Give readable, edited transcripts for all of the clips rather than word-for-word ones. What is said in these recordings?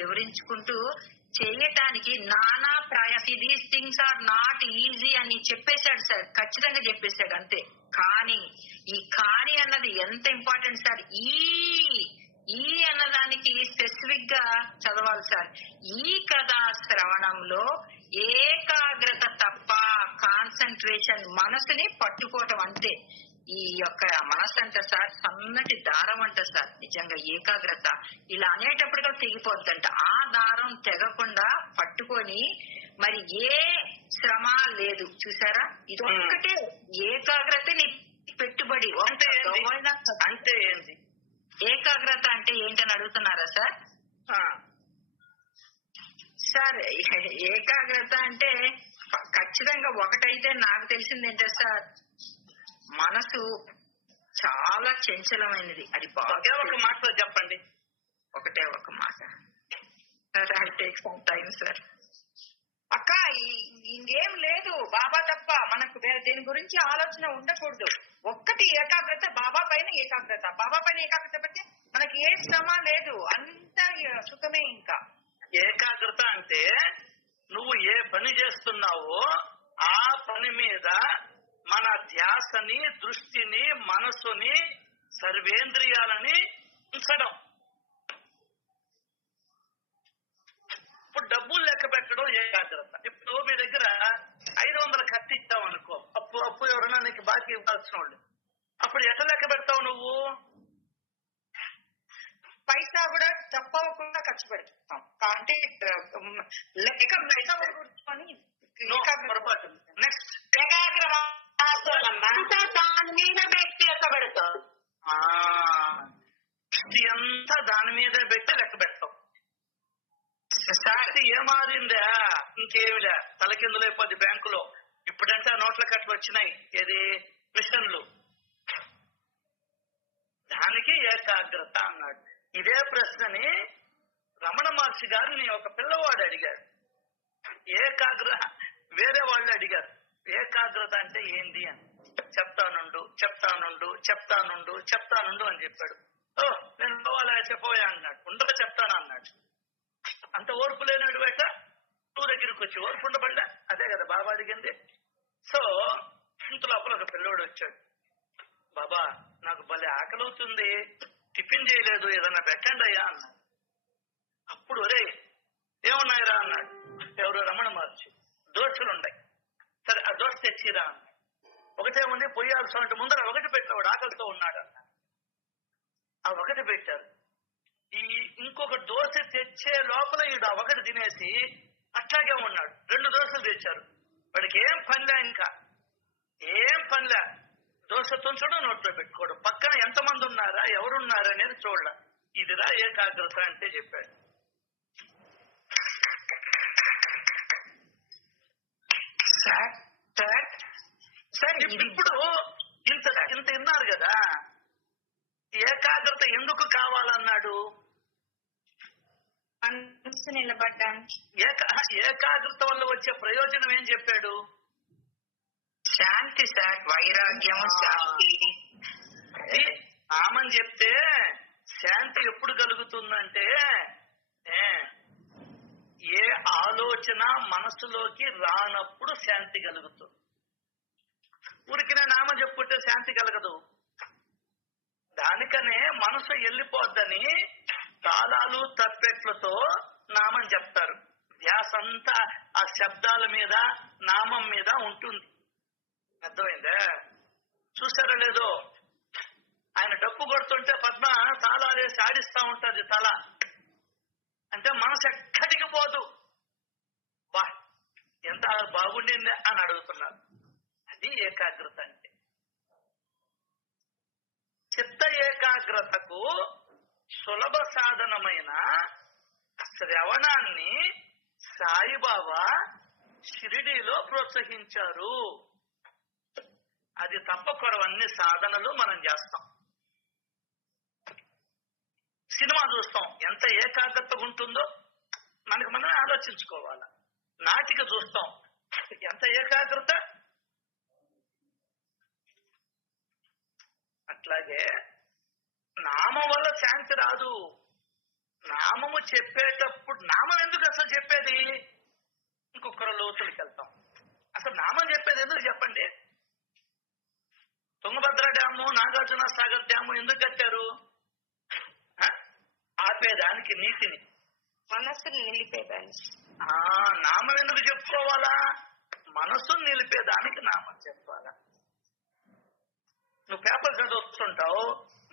వివరించుకుంటూ చేయటానికి నానా these things are not easy అని చెప్పేశాడు సార్. ఖచ్చితంగా చెప్పేశాడు అంతే. కానీ ఈ కానీ అన్నది ఎంత ఇంపార్టెంట్ సార్. ఈ అన్నదానికి స్పెసిఫిక్ గా చదవాలి సార్. ఈ కథా శ్రవణంలో ఏకాగ్రత తప్ప, కాన్సన్ట్రేషన్, మనసుని పట్టుకోవటం అంతే. ఈ యొక్క మనసు అంట సార్ సన్నటి దారం అంట సార్. నిజంగా ఏకాగ్రత ఇలా అనేటప్పటిగా తెగిపోద్దంట. ఆ దారం తెగకుండా పట్టుకొని మరి ఏ శ్రమ లేదు చూసారా. ఇది ఒక్కటే ఏకాగ్రతని పెట్టుబడి. అంటే ఏంటి ఏకాగ్రత అంటే ఏంటని అడుగుతున్నారా సార్? సార్ ఏకాగ్రత అంటే ఖచ్చితంగా ఒకటైతే నాకు తెలిసింది ఏంటంటే సార్, మనసు చాలా చంచలమైనది. అది ఒకే ఒక మాటలో చెప్పండి. ఒకటే ఒక మాట sir. I take some time sir. అక్క ఇంకేం లేదు బాబా తప్ప మనకు వేరే దేని గురించి ఆలోచన ఉండకూడదు. ఒక్కటి ఏకాగ్రత, బాబా పైన ఏకాగ్రత. బాబా పైన ఏకాగ్రత పెడితే మనకి ఏ శ్రమ లేదు, అంతా సుఖమే. ఇంకా ఏకాగ్రత అంటే నువ్వు ఏ పని చేస్తున్నావో ఆ పని మీద మన ధ్యాసని, దృష్టిని, మనసుని, సర్వేంద్రియాలని ఉంచడం. ఇప్పుడు డబ్బులు లెక్క పెట్టడం ఏకాగ్రత. ఇప్పుడు మీ దగ్గర 500 కత్తి ఇచ్చావు అనుకో, అప్పు ఎవరైనా నీకు బాకీ ఇవ్వాల్సిన వాళ్ళు, అప్పుడు ఎట్లా లెక్క పెడతావు నువ్వు? పైసా కూడా తప్పకుండా ఖర్చు పెడతాం. అంటే పొరపాటు. నెక్స్ట్ ఏకాగ్ర దాని మీద పెట్టి లెక్క పెడతాం. అంతా దాని మీద పెట్టి లెక్క పెడతాం. సాక్షి ఏమారిందా? ఇంకేమిరా, తలకిందులైపోద్ది బ్యాంకులో. ఇప్పుడంటే నోట్ల కట్లు వచ్చినాయి, ఏది మిషన్లు. దానికి ఏకాగ్రత అన్నాడు. ఇదే ప్రశ్నని రమణ మహర్షి గారిని ఒక పిల్లవాడు అడిగాడు. వేరే వాళ్ళు అడిగారు, ఏకాగ్రత అంటే ఏంటి అని. చెప్తానుండు అని చెప్పాడు. నేను పోవాలా చెప్పబోయా అన్నాడు. ఉండగా చెప్తాను అన్నాడు. అంత ఓర్పు లేనాడు బయట నువ్వు దగ్గరికి వచ్చి ఓర్పు ఉండబడ్డా. అదే కదా బాబా అడిగింది. సో ఇంత లోపల ఒక పిల్లోడు వచ్చాడు. బాబా నాకు భలే ఆకలి అవుతుంది, టిఫిన్ చేయలేదు, ఏదన్నా పెట్టండి అయ్యా అన్నాడు. అప్పుడు ఒరే ఏమున్నాయిరా అన్నాడు. ఎవరు? రమణ మహర్షి. దోశలున్నాయి. సరే ఆ దోశ తెచ్చిరా అన్నాడు. ఒకటే ఉంది, పొయ్యాల్సిన అంటే ముందర ఒకటి పెట్టినవాడు ఆకలితో ఉన్నాడు అన్నాడు. ఆ ఒకటి పెట్టారు. ఇంకొక దోశ తెచ్చే లోపల ఈడు ఆ ఒకటి తినేసి అట్లాగే ఉన్నాడు. 2 దోశలు తెచ్చారు. వాడికి ఏం పనిలే దోశ తుంచడం, నోట్లో పెట్టుకోవడం. పక్కన ఎంతమంది ఉన్నారా, ఎవరున్నారా అనేది చూడాల. ఇదిరా ఏకాగ్రత అంటే చెప్పాడు. ఇప్పుడు ఇంత విన్నారు కదా, ఏకాగ్రత ఎందుకు కావాలన్నాడు? మనసు నిలబడ్డానికి. ఏకాగ్రత వల్ల వచ్చే ప్రయోజనం ఏం చెప్పాడు? శాంతి సార్, వైరాగ్యం, శాంతి. ఆమని చెప్తే శాంతి ఎప్పుడు కలుగుతుందంటే, ఏ ఆలోచన మనసులోకి రానప్పుడు శాంతి కలుగుతుంది. ఊరికి నామ చెప్పుకుంటే శాంతి కలగదు. దానికనే మనసు వెళ్ళిపోద్దని తాళాలు తప్పెట్లతో నామం చెప్తారు. ధ్యాస అంతా ఆ శబ్దాల మీద, నామం మీద ఉంటుంది. అర్థమైందా? చూసారా లేదో, ఆయన డప్పు కొడుతుంటే పద్మ తాళాలేసి ఆడిస్తా ఉంటది తల. అంటే మనసు ఎక్కడికి పోదు. బా ఎంత బాగుండింది అని అడుగుతున్నారు. అది ఏకాగ్రత అంటే. చిత్త ఏకాగ్రతకు సులభ సాధనమైన శ్రవణాన్ని సాయిబాబా షిరిడీలో ప్రోత్సహించారు. అది తప్పకొరవ అన్ని సాధనలు మనం చేస్తాం. సినిమా చూస్తాం, ఎంత ఏకాగ్రతగా ఉంటుందో మనకు మనం ఆలోచించుకోవాలి. నాటిక చూస్తాం, ఎంత ఏకాగ్రత. అట్లాగే నామం వల్ల శాంతి రాదు. నామము చెప్పేటప్పుడు నామం ఎందుకు అసలు చెప్పేది? ఇంకొకరు లోతులకి వెళ్తాం. అసలు నామం చెప్పేది ఎందుకు చెప్పండి? తుంగభద్ర డ్యాము, నాగార్జున సాగర్ డ్యాము ఎందుకు కట్టారు? ఆపేదానికి, నీటిని, మనస్సుని నిలిపేదానికి. నామం ఎందుకు చెప్పుకోవాలా? మనస్సును నిలిపేదానికి నామం చెప్పాలా? నువ్వు పేపర్ చదువుతుంటావు,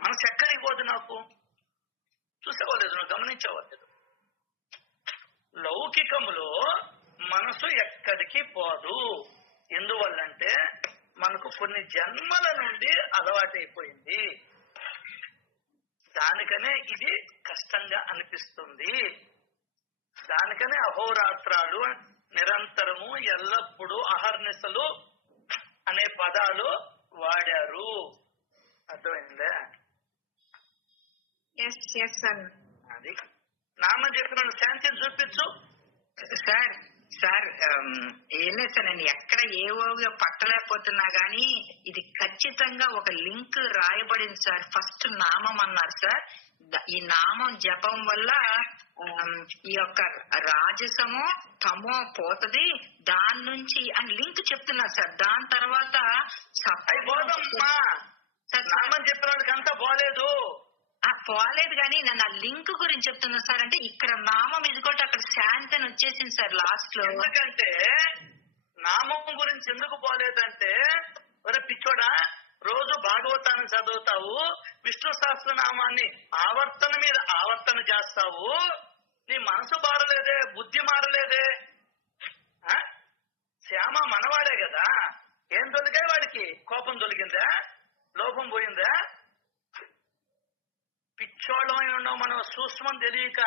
మనసు ఎక్కడికి పోదు? నాకు చూసేవాలేదు, నువ్వు గమనించవలేదు. లౌకికములో మనసు ఎక్కడికి పోదు. ఎందువల్లంటే మనకు కొన్ని జన్మల నుండి అలవాటైపోయింది. దానికనే ఇది కష్టంగా అనిపిస్తుంది. దానికనే అహోరాత్రాలు, నిరంతరము, ఎల్లప్పుడూ, అహర్నిశలు అనే పదాలు వాడారు. అర్థమైందా? అది నామం చెప్పిన శాంతిని చూపించు. సార్ ఏం లేదు సార్, నేను ఎక్కడ ఏవోగా పట్టలేకపోతున్నా గానీ ఇది ఖచ్చితంగా ఒక లింక్ రాయబడింది సార్. ఫస్ట్ నామం అన్నారు సార్. ఈ నామం జపం వల్ల ఈ యొక్క రాజసము తమో పోతది, దాని నుంచి అని లింక్ చెప్తున్నారు సార్. దాని తర్వాత నామం చెప్పిన వాడికి అంతా పోలేదు కానీ నేను ఆ లింక్ గురించి చెప్తున్నా సార్. అంటే ఇక్కడ నామం ఇదికోటి అక్కడ శాంతి అని వచ్చేసింది సార్ లాస్ట్ లో. ఎందుకంటే నామం గురించి ఎందుకు పోలేదంటే, ఒరే పిచ్చోడా, రోజు భాగవతాన్ని చదువుతావు, విష్ణు సహస్రనామాన్ని ఆవర్తన మీద ఆవర్తన చేస్తావు, నీ మనసు మారలేదే, బుద్ధి మారలేదే. శ్యామ మనవాడే కదా, ఏం తొలిగాయి వాడికి? కోపం తొలిగిందా? లోపం పోయిందా? పిచ్చోళ్ళమై ఉన్నావు మనం, సూక్ష్మం తెలియక.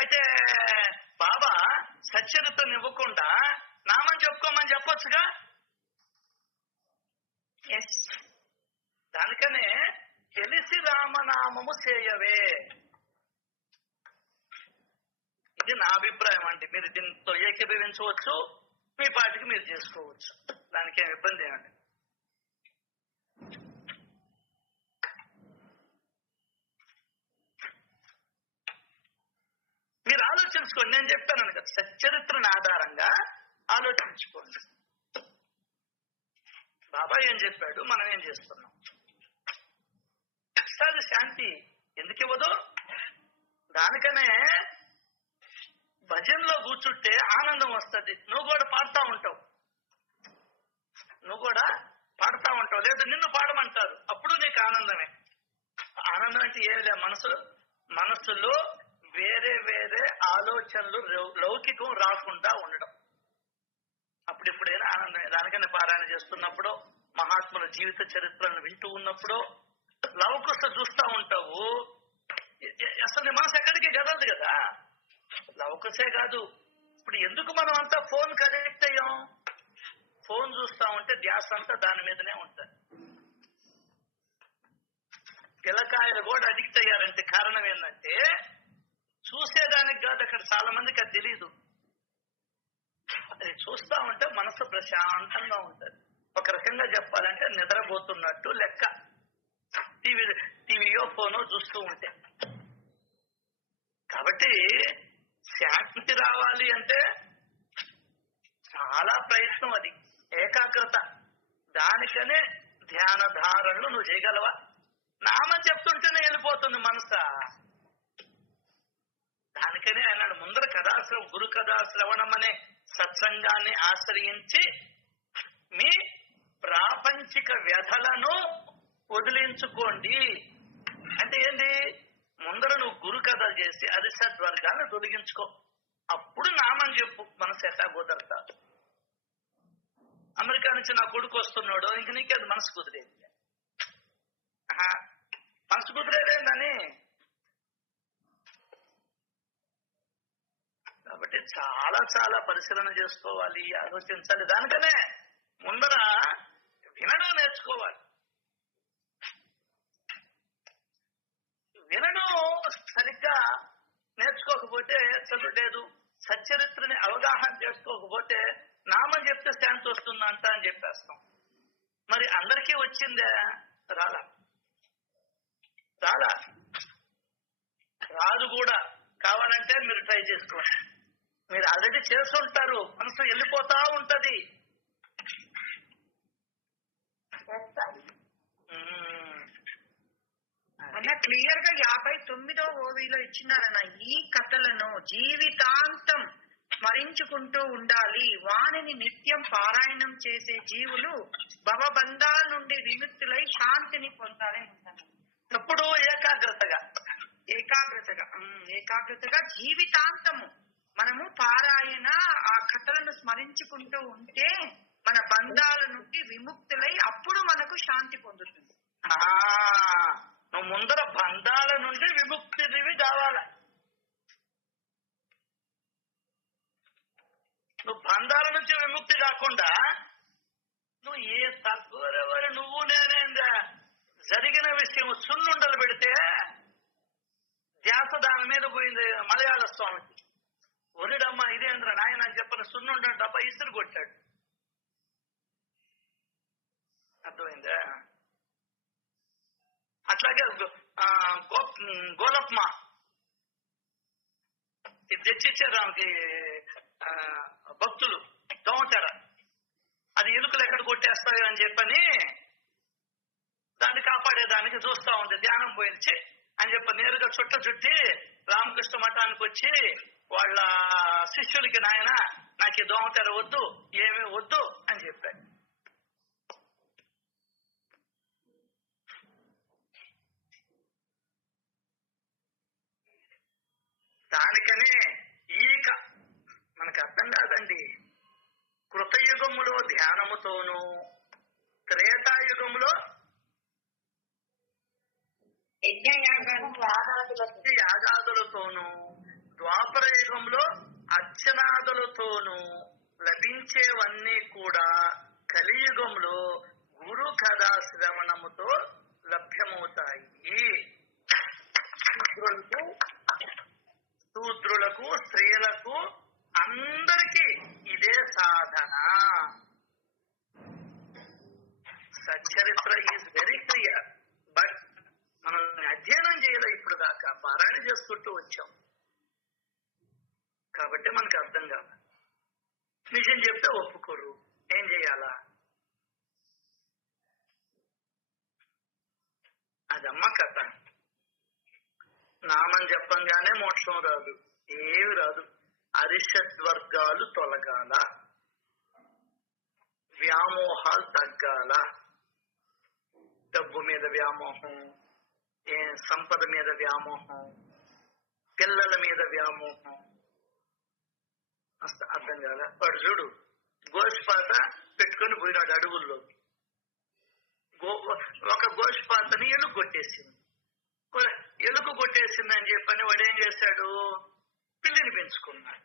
అయితే బాబా సచ్చరిత్రను ఇవ్వకుండా నామం చెప్పుకోమని చెప్పొచ్చుగా. దానికనే తెలిసి రామనామము చేయవే. ఇది నా అభిప్రాయం అండి. మీరు దీంతో ఏకీభవించవచ్చు, మీ పాటికి మీరు చేసుకోవచ్చు, దానికేం ఇబ్బంది ఏమండి. మీరు ఆలోచించుకోండి. నేను చెప్పాను కదా, సచ్చరిత్రను ఆధారంగా ఆలోచించుకోండి. బాబా ఏం చెప్పాడు, మనం ఏం చేస్తున్నాం? అది శాంతి ఎందుకు ఇవ్వదు? దానికనే భజనలో కూర్చుంటే ఆనందం వస్తుంది. నువ్వు కూడా పాడుతూ ఉంటావు, లేదు నిన్ను పాడమంటారు, అప్పుడు నీకు ఆనందమే. ఆనందం అంటే ఏమి లే, మనసులో వేరే వేరే ఆలోచనలు, లౌకికం రాకుండా ఉండడం. అప్పుడిప్పుడైనా ఆనందమే. దానికన్నా పారాయణ చేస్తున్నప్పుడు, మహాత్ముల జీవిత చరిత్రలను వింటూ ఉన్నప్పుడు లౌకుశ చూస్తూ ఉంటావు. అసలు మనసు ఎక్కడికి కదలదు కదా. లౌకుశే కాదు, ఇప్పుడు ఎందుకు మనం అంతా ఫోన్ కనెక్ట్ అయ్యాం? ఫోన్ చూస్తా ఉంటే ధ్యాస అంతా దాని మీదనే ఉంటుంది. పిల్లకాయలు కూడా అడిక్ట్ అయ్యారంటే కారణం ఏంటంటే, చూసేదానికి కాదు, అక్కడ చాలా మందికి అది తెలీదు. అది చూస్తా ఉంటే మనసు ప్రశాంతంగా ఉంటుంది. ఒక రకంగా చెప్పాలంటే నిద్రపోతున్నట్టు లెక్క, టీవీయో ఫోనో చూస్తూ ఉంటే. కాబట్టి శాంతి రావాలి అంటే చాలా ప్రయత్నం, అది ఏకాగ్రత. దానికనే ధ్యాన ధారణలు నువ్వు చేయగలవా? నామం చెప్తుంటేనే వెళ్ళిపోతుంది మనసా. దానికనే అన్నాడు ముందర కథాశ్రవం, గురు కథాశ్రవణం అనే సత్సంగాన్ని ఆశ్రయించి మీ ప్రాపంచిక వ్యధలను వదిలించుకోండి. అంటే ఏంటి? ముందర నువ్వు గురు కథలు చేసి అరిషడ్ వర్గాన్ని తొలగించుకో, అప్పుడు నామం చెప్పు. మనసు ఎట్టా కుదరతాడు. అమెరికా నుంచి నా కొడుకు వస్తున్నాడు, ఇంక నీకే అది మనసు కుదిరేది. మనసు కుదిరేదేందని. కాబట్టి చాలా చాలా పరిశీలన చేసుకోవాలి, ఆలోచించాలి. దానికనే ముందర వినడం నేర్చుకోవాలి. వినడం సరిగ్గా నేర్చుకోకపోతే చదువులేదు. సచ్చరిత్రని అవగాహన చేసుకోకపోతే నామం చెప్తే శాంతి వస్తుందంట అని చెప్పేస్తాం. మరి అందరికీ వచ్చిందే? రాలా. రాదు కూడా. కావాలంటే మీరు ట్రై చేసుకోండి. మీరు ఆల్రెడీ చేస్తుంటారు, మనసు వెళ్ళిపోతా ఉంటది. అన్న క్లియర్ గా 59వ ఓవిలో ఇచ్చినారన్న, ఈ కథలను జీవితాంతం స్మరించుకుంటూ ఉండాలి. వాణిని నిత్యం పారాయణం చేసే జీవులు భవబంధాల నుండి విముక్తులై శాంతిని పొందాలని ఉంటారు. ఎప్పుడు ఏకాగ్రతగా జీవితాంతము మనము పారాయణ ఆ కథలను స్మరించుకుంటూ ఉంటే మన బంధాల నుండి విముక్తులై అప్పుడు మనకు శాంతి పొందుతుంది. నువ్వు ముందర బంధాల నుండి విముక్తివి కావాల. నువ్వు బంధాల నుంచి విముక్తి కాకుండా నువ్వు ఏ తక్కువరెవరు నువ్వు నేనేందా జరిగిన విషయం సున్నుండలు పెడితే ధ్యాస దాని మీద పోయింది. మలయాళ స్వామికి ఒరిడమ్మా ఇదేంద్ర నాయన అని చెప్పిన సున్నుండ డబ్బా ఇసురు కొట్టాడు. అర్థమైందా? అట్లాగే గోలప్మ ఇది తెచ్చిచ్చారు ఆమెకి భక్తులు దోమతెర. అది ఎలుకలు ఎక్కడ కొట్టేస్తాయో అని చెప్పని దాన్ని కాపాడేదానికి చూస్తా ఉంది. ధ్యానం పోయించి అని చెప్పి నేరుగా చుట్టి రామకృష్ణ మఠానికి వచ్చి వాళ్ళ శిష్యులకి నాయన నాకు ఈ దోమతెర వద్దు, ఏమీ వద్దు అని చెప్పాడు. దానికనే ఈక మనకు అర్థం కాదండి. కృతయుగములో ధ్యానముతోనూ, త్రేతాయుగములో యాగాదులతోనూ, ద్వాపర యుగంలో అర్చనాదులతోనూ లభించేవన్నీ కూడా కలియుగంలో గురు కథా శ్రవణముతో లభ్యమవుతాయి. శూద్రులకు స్త్రీలకు అందరికీ ఇదే సాధన. Satcharitra is very clear. But మనం అధ్యయనం చేయలే ఇప్పుడు దాకా, పారాయణ చేసుకుంటూ వచ్చాం కాబట్టి మనకు అర్థం కాదు. నిజం చెప్తే ఒప్పుకోరు. ఏం చేయాలా? అదమ్మ కథ. నామం చెప్పంగానే మోక్షం రాదు, ఏమి రాదు. అరిషద్వర్గాలు తొలగాల, వ్యామోహాలు తగ్గాల. డబ్బు మీద వ్యామోహం, సంపద మీద వ్యామోహం, పిల్లల మీద వ్యామోహం. అర్థం కాల. వాడు చూడు గోష్పాత పెట్టుకొని పోయినాడు అడవుల్లో. ఒక గోష్పాతని ఎలుగు కొట్టేసింది. ఎలుగు కొట్టేసిందని చెప్పని వాడు ఏం చేశాడు? పిల్లిని పెంచుకున్నాడు.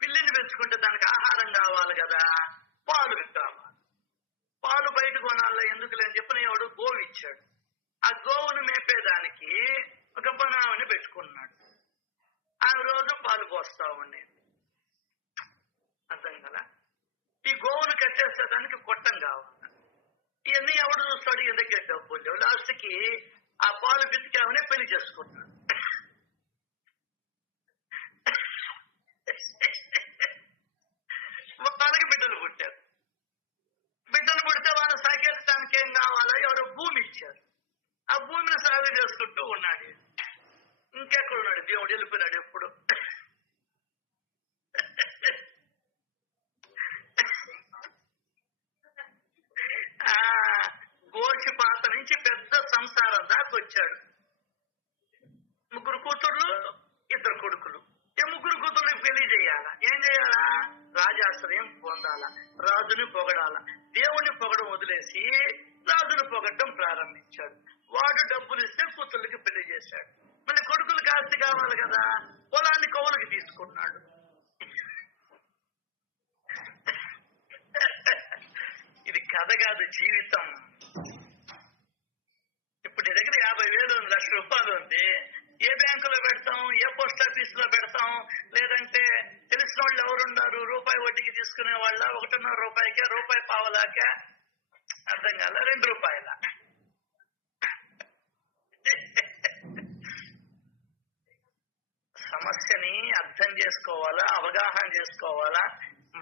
పిల్లిని పెంచుకుంటే దానికి ఆహారం కావాలి కదా, పాలు కావాలి. పాలు బయట కొనాల ఎందుకులే అని చెప్పని వాడు గోవు ఇచ్చాడు. ఆ గోవును మేపేదానికి ఒక బనామని పెట్టుకున్నాడు. ఆమె రోజు పాలు పోస్తా ఉండేది. అర్థం కదా? ఈ గోవును కట్టేసేదానికి కొట్టం కావాలి. ఇవన్నీ ఎవడు చూస్తాడు? ఈ దగ్గర డబ్బు లేవు. లాస్ట్ కి ఆ పాలు బితికామనే పెళ్లి చేసుకుంటాడు. వాళ్ళకి బిడ్డలు పుట్టారు. బిడ్డలు పుడితే వాళ్ళు సాగేస్తానికి ఏం కావాలా? ఎవరో భూమి ఇచ్చారు. ఆ భూమిని సాగు చేసుకుంటూ ఉన్నాడు. ఇంకెక్కడ ఉన్నాడు? దేవుడు వెళ్ళిపోయినాడు. ఎప్పుడు గోచిపాత నుంచి పెద్ద సంసారం దాకా వచ్చాడు. 3 కూతుర్లు 2 కొడుకులు. ఈ 3 కూతుర్లకు పెళ్లి చేయాలా? ఏం చేయాలా? రాజాశ్రయం పొందాలా, రాజుని పొగడాలా. దేవుణ్ణి పొగడం వదిలేసి రాజును పొగడటం ప్రారంభించాడు. వాడు డబ్బులు ఇస్తే కూతుర్లకి పెళ్లి చేశాడు. మళ్ళీ కొడుకులకి ఆస్తి కావాలి కదా, పొలాన్ని కౌలుకి తీసుకున్నాడు. ఇది కథ కాదు, జీవితం. ఇప్పుడు నీ దగ్గర 50,000 1,00,000 రూపాయలు ఉంది. ఏ బ్యాంకులో పెడతాం? ఏ పోస్ట్ ఆఫీస్ లో పెడతాం? లేదంటే తెలిసిన వాళ్ళు ఎవరున్నారు రూపాయి వడ్డీకి తీసుకునే వాళ్ళ? 1.5 రూపాయికే, రూపాయి పావలాకే? అర్థం కాల. 2 రూపాయల చేసుకోవాలా, అవగాహన చేసుకోవాలా,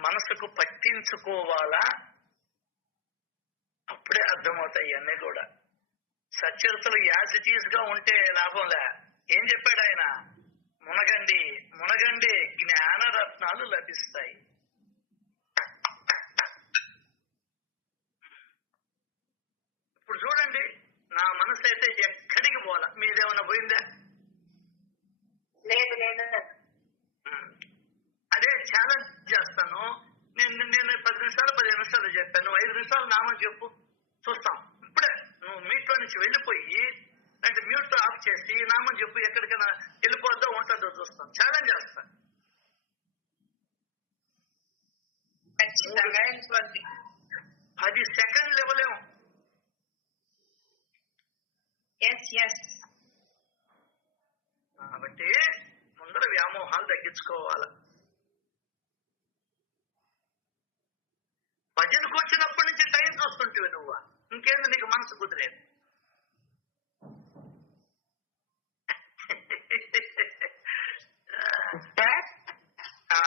మనసుకు పట్టించుకోవాలా, అప్పుడే అర్థమవుతాయి అన్నీ కూడా. సచ్చరితలు యాజ్ ఇట్ ఈస్ గా ఉంటే లాభంలే. ఏం చెప్పాడు ఆయన? మునగండి, మునగండి, జ్ఞానరత్నాలు లభిస్తాయి. ఇప్పుడు చూడండి, నా మనసు అయితే ఎక్కడికి పోలా. మీదేమన్నా పోయిందా? లేదు లేదు. అదే ఛాలెంజ్ చేస్తాను. నేను 10 నిమిషాలు 15 నిమిషాలు చెప్పాను. 5 నిమిషాలు నామని చెప్పు, చూస్తాం. ఇప్పుడే నువ్వు మీట్ లో నుంచి వెళ్ళిపోయి అంటే మ్యూట్ ఆఫ్ చేసి నామని చెప్పు, ఎక్కడికైనా వెళ్ళిపోద్దో ఉంటుందో చూస్తాం. ఛాలెంజ్ చేస్తాను. 10 సెకండ్లు ఇవ్వలేము. కాబట్టి ముందర వ్యామోహాలు తగ్గించుకోవాలి. భజనకు వచ్చినప్పటి నుంచి టైం చూస్తుంటివి నువ్వు. ఇంకేంది నీకు మనసు కుదిరేది?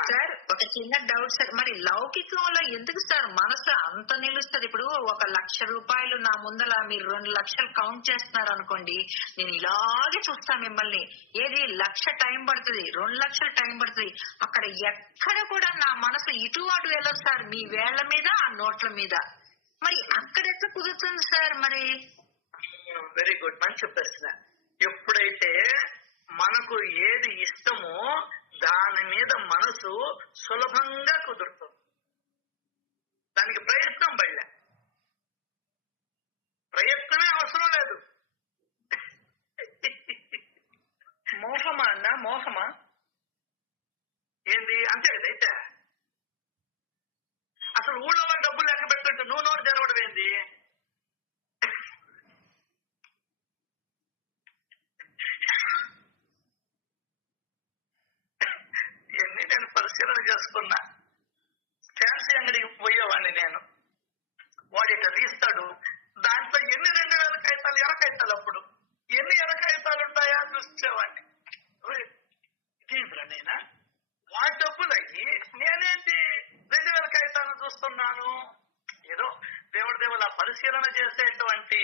సార్ ఒక చిన్న డౌట్ సార్, మరి లౌకికంలో ఎందుకు సార్ మనసు అంత నిలుస్తుంది? ఇప్పుడు 1 లక్ష రూపాయలు నా ముందల మీరు 2 లక్షలు కౌంట్ చేస్తున్నారు అనుకోండి, నేను ఇలాగే చూస్తా మిమ్మల్ని. ఏది 1 లక్ష టైం పడుతుంది, 2 లక్షలు టైం పడుతుంది. అక్కడ ఎక్కడ కూడా నా మనసు ఇటు అటు వెళ్ళదు సార్, మీ వేళ్ల మీద ఆ నోట్ల మీద. మరి అక్కడెక్క కుదురుతుంది సార్? మరి వెరీ గుడ్, మంచి ప్రశ్న. ఎప్పుడైతే మనకు ఏది ఇష్టమో దాని మీద మనసు సులభంగా కుదురుతుంది. దానికి ప్రయత్నం పడలే, ప్రయత్నమే అవసరం లేదు. మోహమా అన్న? మోహమా? ఏంది అంతే కదా. అయితే అసలు ఊళ్ళో డబ్బులు లెక్క పెట్టుకుంటే నువ్వు నోరు తెరవడం ఏంది? ఇవన్నీ నేను పరిశీలన చేసుకున్నా. ఫ్యాన్సీ అంగడికి పోయేవాడిని నేను. వాడు ఇట్లా తీస్తాడు, దాంట్లో ఎన్ని 2000 కాగితాలు, ఎర్ర కాగితాలు. అప్పుడు ఎన్ని ఎర్ర కాగితాలు ఉంటాయా చూసేవాడిని. ఇదేంద్రా నేనా వాడి డబ్బులు అయ్యి నేనేంటి 2000 కాగితాలను చూస్తున్నాను. ఏదో దేవుడు ఆ పరిశీలన చేసేటువంటి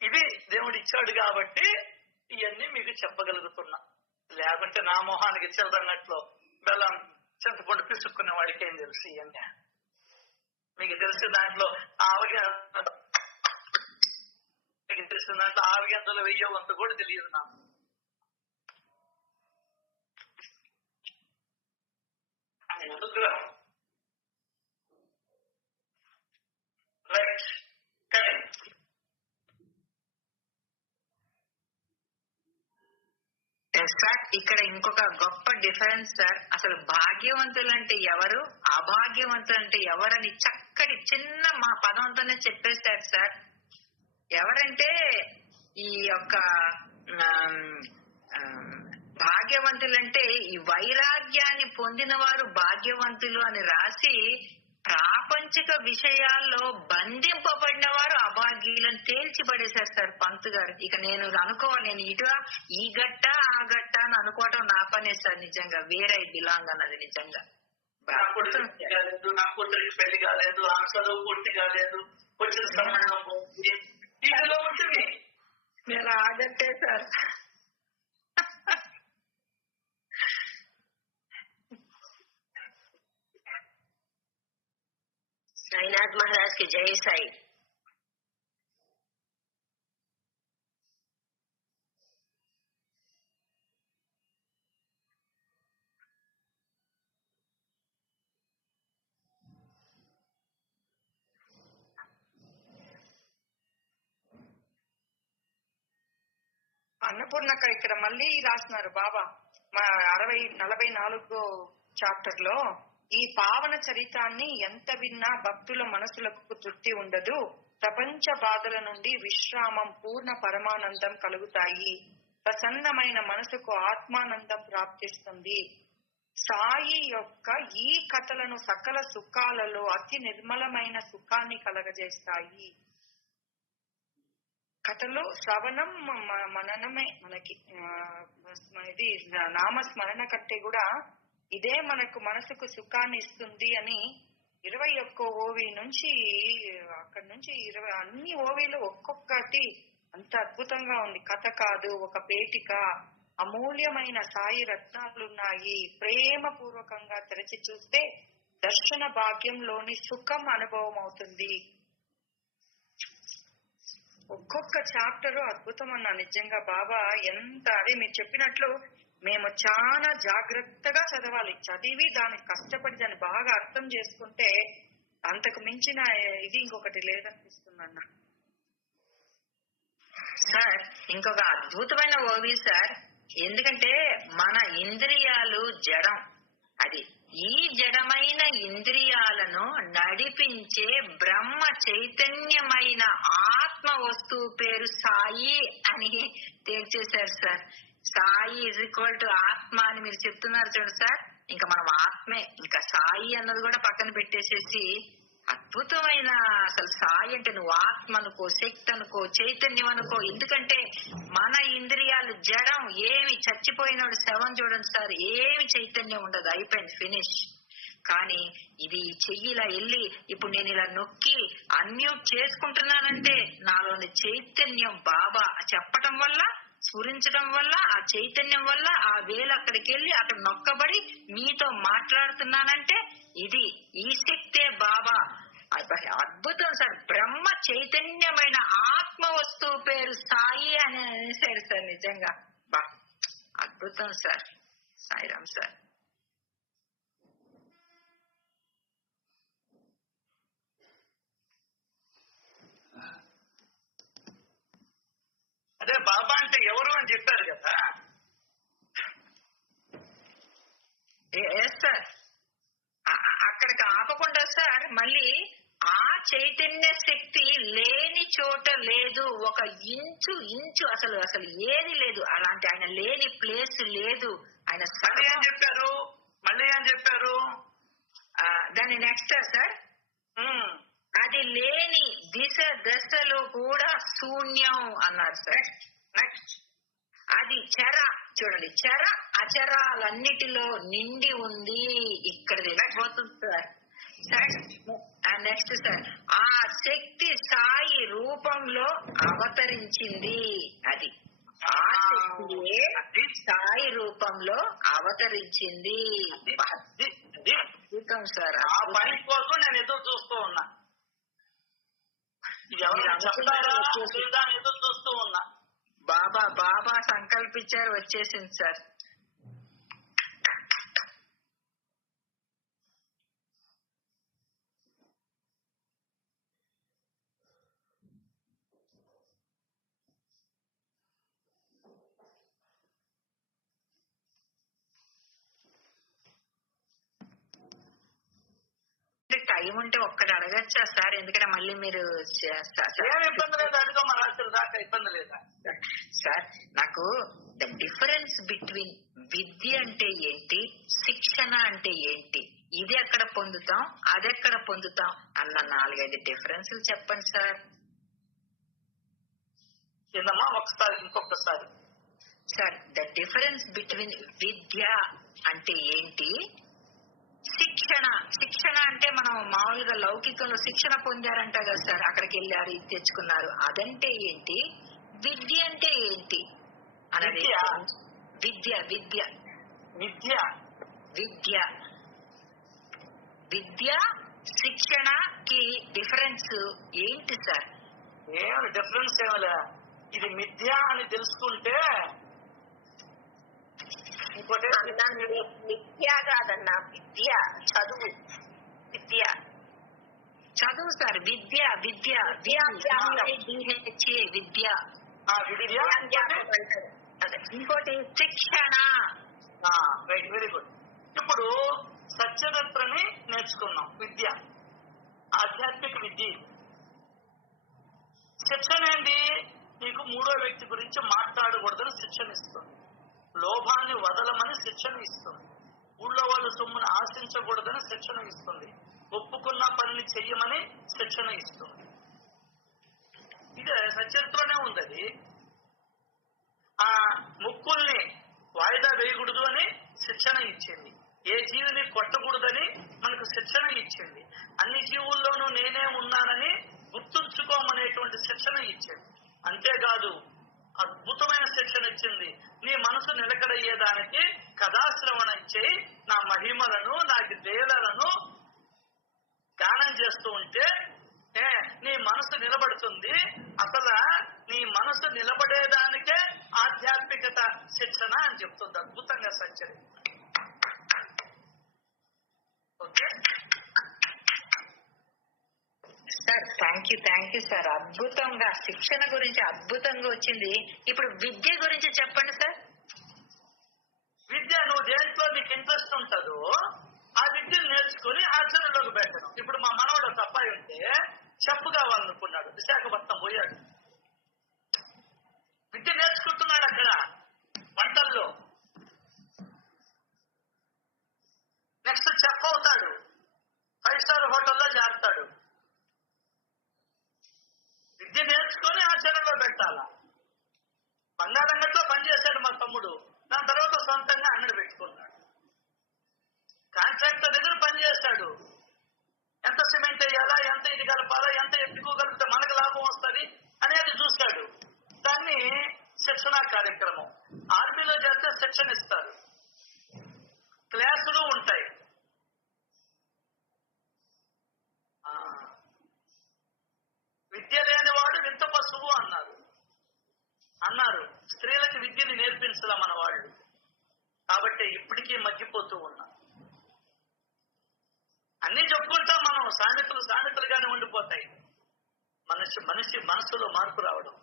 ఇది దేవుడు ఇచ్చాడు కాబట్టి ఇవన్నీ మీకు చెప్పగలుగుతున్నా. లేకుంటే నా మొహానికి చిల్లరన్నట్లు బెల్లం చింతపండు పిసుక్కున్న వాడికి ఏం తెలుసు ఇవన్నీ? మీకు తెలిసిన దాంట్లో మీకు తెలిసిన దాంట్లో ఆవగింజలు వెయ్యో వంతు కూడా తెలియదు నాకు. Right, correct. సార్ ఇక్కడ ఇంకొక గొప్ప డిఫరెన్స్ సార్. అసలు భాగ్యవంతులు అంటే ఎవరు, అభాగ్యవంతులు అంటే ఎవరని చక్కటి చిన్న మా పదంతోనే చెప్పేశారు సార్. ఎవరంటే ఈ యొక్క భాగ్యవంతులంటే ఈ వైరాగ్యాన్ని పొందిన వారు భాగ్యవంతులు అని రాసి, ప్రాపంచిక విషయాల్లో బంధింపబడిన వారు అభాగ్యులను తేల్చిపడేశారు సార్ పంత్ గారు. ఇక నేను అనుకోవాలి, నేను ఇటు ఈ గట్ట ఆ గట్ట అని అనుకోవటం నా పనే సార్. నిజంగా వేరే బిలాంగ్ అన్నది నిజంగా. నా కూతురికి పెళ్లి కాలేదు, ఆ చదువు పూర్తి కాలేదు, వచ్చిన సంబంధం ఇందులో ఉంటుంది. నేను ఆగట్టే సార్. साईनाथ महाराज की जय साई. అన్నపూర్ణక్క ఇక్కడ మళ్ళీ రాస్తున్నారు బాబా మా 44 చాప్టర్ లో, ఈ పావన చరితాన్ని ఎంత విన్నా భక్తుల మనసులకు తృప్తి ఉండదు. ప్రపంచ బాధల నుండి విశ్రామం, పూర్ణ పరమానందం కలుగుతాయి. ప్రసన్నమైన మనసుకు ఆత్మానందం ప్రాప్తిస్తుంది. సాయి యొక్క ఈ కథలను సకల సుఖాలలో అతి నిర్మలమైన సుఖాన్ని కలగజేస్తాయి. కథలు శ్రవణం మననమే మనకి ఇది నామస్మరణ కంటే కూడా ఇదే మనకు మనసుకు సుఖాన్ని ఇస్తుంది అని 21 ఓవి నుంచి అక్కడి నుంచి 20 అన్ని ఓవిలు ఒక్కొక్కటి అంత అద్భుతంగా ఉంది. కథ కాదు, ఒక పేటిక, అమూల్యమైన సాయి రత్నాలున్నాయి. ప్రేమ పూర్వకంగా తెరచి చూస్తే దర్శన భాగ్యంలోని సుఖం అనుభవం అవుతుంది. ఒక్కొక్క చాప్టర్ అద్భుతం అన్న. నిజంగా బాబా ఎంత, అదే మీరు చెప్పినట్లు మేము చాలా జాగ్రత్తగా చదవాలి. చదివి దానికి కష్టపడి దాన్ని బాగా అర్థం చేసుకుంటే అంతకు మించిన ఇది ఇంకొకటి లేదనిపిస్తుందన్న. సార్ ఇంకొక అద్భుతమైన ఓవి సార్, ఎందుకంటే మన ఇంద్రియాలు జడం, అది ఈ జడమైన ఇంద్రియాలను నడిపించే బ్రహ్మ చైతన్యమైన ఆత్మ వస్తువు పేరు సాయి అని తేల్చేశారు sir. Sai is equal to ఆత్మ అని మీరు చెప్తున్నారు చూడండి సార్. ఇంకా మనం ఆత్మే, ఇంకా సాయి అన్నది కూడా పక్కన పెట్టేసేసి అద్భుతమైన, అసలు సాయి అంటే నువ్వు ఆత్మ అనుకో, శక్తి అనుకో, చైతన్యం అనుకో. ఎందుకంటే మన ఇంద్రియాలు జడం, ఏమి చచ్చిపోయినాడు శవం చూడండి సార్, ఏమి చైతన్యం ఉండదు, అయిపోయింది, ఫినిష్. కానీ ఇది చెయ్యి ఇలా వెళ్ళి ఇప్పుడు నేను ఇలా నొక్కి అన్మ్యూట్ చేసుకుంటున్నానంటే నాలోని చైతన్యం బాబా చెప్పటం వల్ల, స్ఫురించడం వల్ల, ఆ చైతన్యం వల్ల ఆ వేలు అక్కడికి వెళ్ళి అక్కడ నొక్కబడి మీతో మాట్లాడుతున్నానంటే ఇది ఈ శక్తే బాబా. అద్భుతం సార్. బ్రహ్మ చైతన్యమైన ఆత్మ వస్తువు పేరు సాయి అని అనేసాడు సార్. నిజంగా బా అద్భుతం సార్. సాయిరామ్ సార్. అదే బాబా అంటే ఎవరు అని చెప్పారు కదా సార్. అక్కడికి ఆపకుండా సార్ మళ్ళీ ఆ చైతన్య శక్తి లేని చోట లేదు, ఒక ఇంచు అసలు ఏది లేదు, అలాంటి ఆయన లేని ప్లేస్ లేదు. ఆయన మళ్ళీ ఏం చెప్పారు దాని నెక్స్ట్ సార్, అది లేని దశలో కూడా శూన్యం అన్నారు సార్. నెక్స్ట్ అది చెర, చూడండి, చెర అచరాలన్నిటిలో నిండి ఉంది. ఇక్కడ వెళ్ళిపోతుంది సార్. నెక్స్ట్ సార్, ఆ శక్తి సాయి రూపంలో అవతరించింది. అది ఆ శక్తియే సాయి రూపంలో అవతరించింది. అద్భుతం సార్. ఆ పని కోసం నేను ఎదురు చూస్తూ ఉన్నా, ఎదురు చూస్తూ ఉన్నా. బాబా సంకల్పించారు, వచ్చేసింది సార్. టైం ఉంటే ఒక్కటి అడగచ్చా సార్? ఎందుకంటే మళ్ళీ మీరు ఇబ్బంది లేదా, అడుగు మన రాత్రి దాకా ఇబ్బంది లేదా సార్. నాకు ద డిఫరెన్స్ బిట్వీన్ విద్య అంటే ఏంటి, శిక్షణ అంటే ఏంటి, ఇది ఎక్కడ పొందుతాం, అది ఎక్కడ పొందుతాం అన్న 4-5 డిఫరెన్స్లు చెప్పండి సార్. ఒకసారి ఇంకొకసారి సార్, ద డిఫరెన్స్ బిట్వీన్ విద్య అంటే ఏంటి, శిక్షణ అంటే మనం మామూలుగా లౌకికంలో శిక్షణ పొందారంట కదా సార్, అక్కడికి వెళ్ళారు, ఇది తెచ్చుకున్నారు, అదంటే ఏంటి, విద్య అంటే ఏంటి అనేది. విద్య శిక్షణకి డిఫరెన్స్ ఏంటి సార్? ఏమి డిఫరెన్స్ ఏమలే, ఇది మిథ్య అని తెలుసుకుంటే ఇంకోటి మిథ్య కాదన్నా, విద్య, చదువు, విద్య, చదువు సార్. విద్య ఇంకోటి శిక్షణ. Very good. ఇప్పుడు సత్యదత్రని నేర్చుకున్నాం, విద్య, ఆధ్యాత్మిక విద్య. శిక్షణ ఏంటి? నీకు మూడో వ్యక్తి గురించి మాట్లాడకూడదని శిక్షణ ఇస్తుంది, లోభాన్ని వదలమని శిక్షణ ఇస్తుంది, ఊళ్ళో వాళ్ళ సొమ్మును ఆశించకూడదని శిక్షణ ఇస్తుంది, ఒప్పుకున్న పనిని చెయ్యమని శిక్షణ ఇస్తుంది. ఇదే సచరిత్రనే ఉంది. అది ఆ ముక్కుల్ని వాయిదా వేయకూడదు అని శిక్షణ ఇచ్చింది. ఏ జీవిని కొట్టకూడదని మనకు శిక్షణ ఇచ్చింది. అన్ని జీవుల్లోనూ నేనే ఉన్నానని గుర్తుంచుకోమనేటువంటి శిక్షణ ఇచ్చింది. అంతేకాదు అద్భుతమైన శిక్షణ ఇచ్చింది. నీ మనసు నిలకడయ్యేదానికి కథాశ్రవణం చేయి, నా మహిమలను నా లీలలను గానం చేస్తూ ఉంటే నీ మనసు నిలబడుతుంది. అసలు నీ మనసు నిలబడేదానికే ఆధ్యాత్మికత శిక్షణ అని చెప్తుంది. అద్భుతంగా సచ్చరి. Okay sir, thank you sir. అద్భుతంగా శిక్షణ గురించి అద్భుతంగా వచ్చింది. ఇప్పుడు విద్య గురించి చెప్పండి సార్. విద్య నువ్వు దేంట్లో నీకు ఇంట్రెస్ట్ ఉంటుందో ఆ విద్యను నేర్చుకుని ఆచరణలోకి పెట్టడం. ఇప్పుడు మా మనవడు ఒక అబ్బాయి ఉంటే చెప్పు కావాలనుకున్నాడు, విశాఖపట్నం పోయాడు. విద్య నేర్చుకుంటున్నాడు అక్కడ వంటల్లో. నెక్స్ట్ చెఫ్ అవుతాడు, 5 స్టార్ హోటల్లో చేరుతాడు. విద్య నేర్చుకొని ఆచరణలో పెట్టాల. బంగారంగట్లో పనిచేశాడు మా తమ్ముడు. దాని తర్వాత సొంతంగా అంగడి పెట్టుకున్నాడు. కాంట్రాక్టర్ దగ్గర పనిచేస్తాడు. ఎంత సిమెంట్ వేయాలా, ఎంత ఇది కలపాలా, ఎంత ఎత్తుకోగలిగితే మనకు లాభం వస్తుంది అనేది చూస్తాడు. దాన్ని శిక్షణా కార్యక్రమం. ఆర్మీలో చేస్తే శిక్షణ ఇస్తారు, క్లాసులు ఉంటాయి. విద్య లేనివాడు వింత పశువు అన్నారు. స్త్రీలకు విద్యని నేర్పించలా మన వాళ్ళు. కాబట్టి ఇప్పటికీ మగ్గిపోతూ ఉన్నాం. అన్ని చెప్పుకుంటాం మనం, సామెతలుగానే ఉండిపోతాయి. మనిషి మనసులో మార్పు రావడం.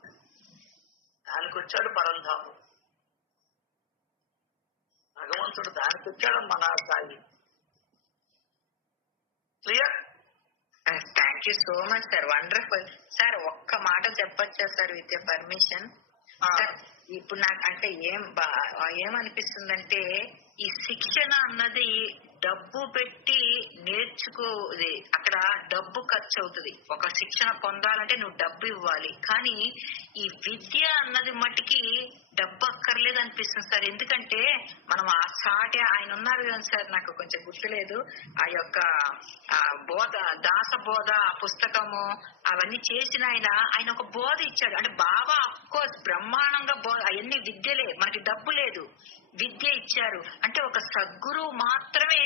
దానికి వచ్చాడు పరంధాముడు భగవంతుడు. దానికి వచ్చాడు మన Sai. Clear? Thank you so much sir. Wonderful sir. ఒక్క మాట చెప్పొచ్చా సార్ విత్ పర్మిషన్? ఇప్పుడు నాకు అంటే ఏమనిపిస్తుందంటే ఈ శిక్షణ అన్నది డబ్బు పెట్టి నేర్చుకోది. అక్కడ డబ్బు ఖర్చు అవుతుంది. ఒక శిక్షణ పొందాలంటే నువ్వు డబ్బు ఇవ్వాలి. కానీ ఈ విద్య అన్నది మట్టికి డబ్బు అక్కర్లేదు అనిపిస్తుంది సార్. ఎందుకంటే మనం ఆ సాటి ఆయన ఉన్నారు కదా సార్, నాకు కొంచెం గుర్తులేదు, ఆ యొక్క బోధ, దాస బోధ, ఆ పుస్తకము అవన్నీ చేసిన ఆయన ఒక బోధ ఇచ్చాడు. అంటే బాబా అఫ్కోర్స్ బ్రహ్మాండంగా బోధ, అవన్నీ విద్యలే, మనకి డబ్బు లేదు, విద్య ఇచ్చారు. అంటే ఒక సద్గురువు మాత్రమే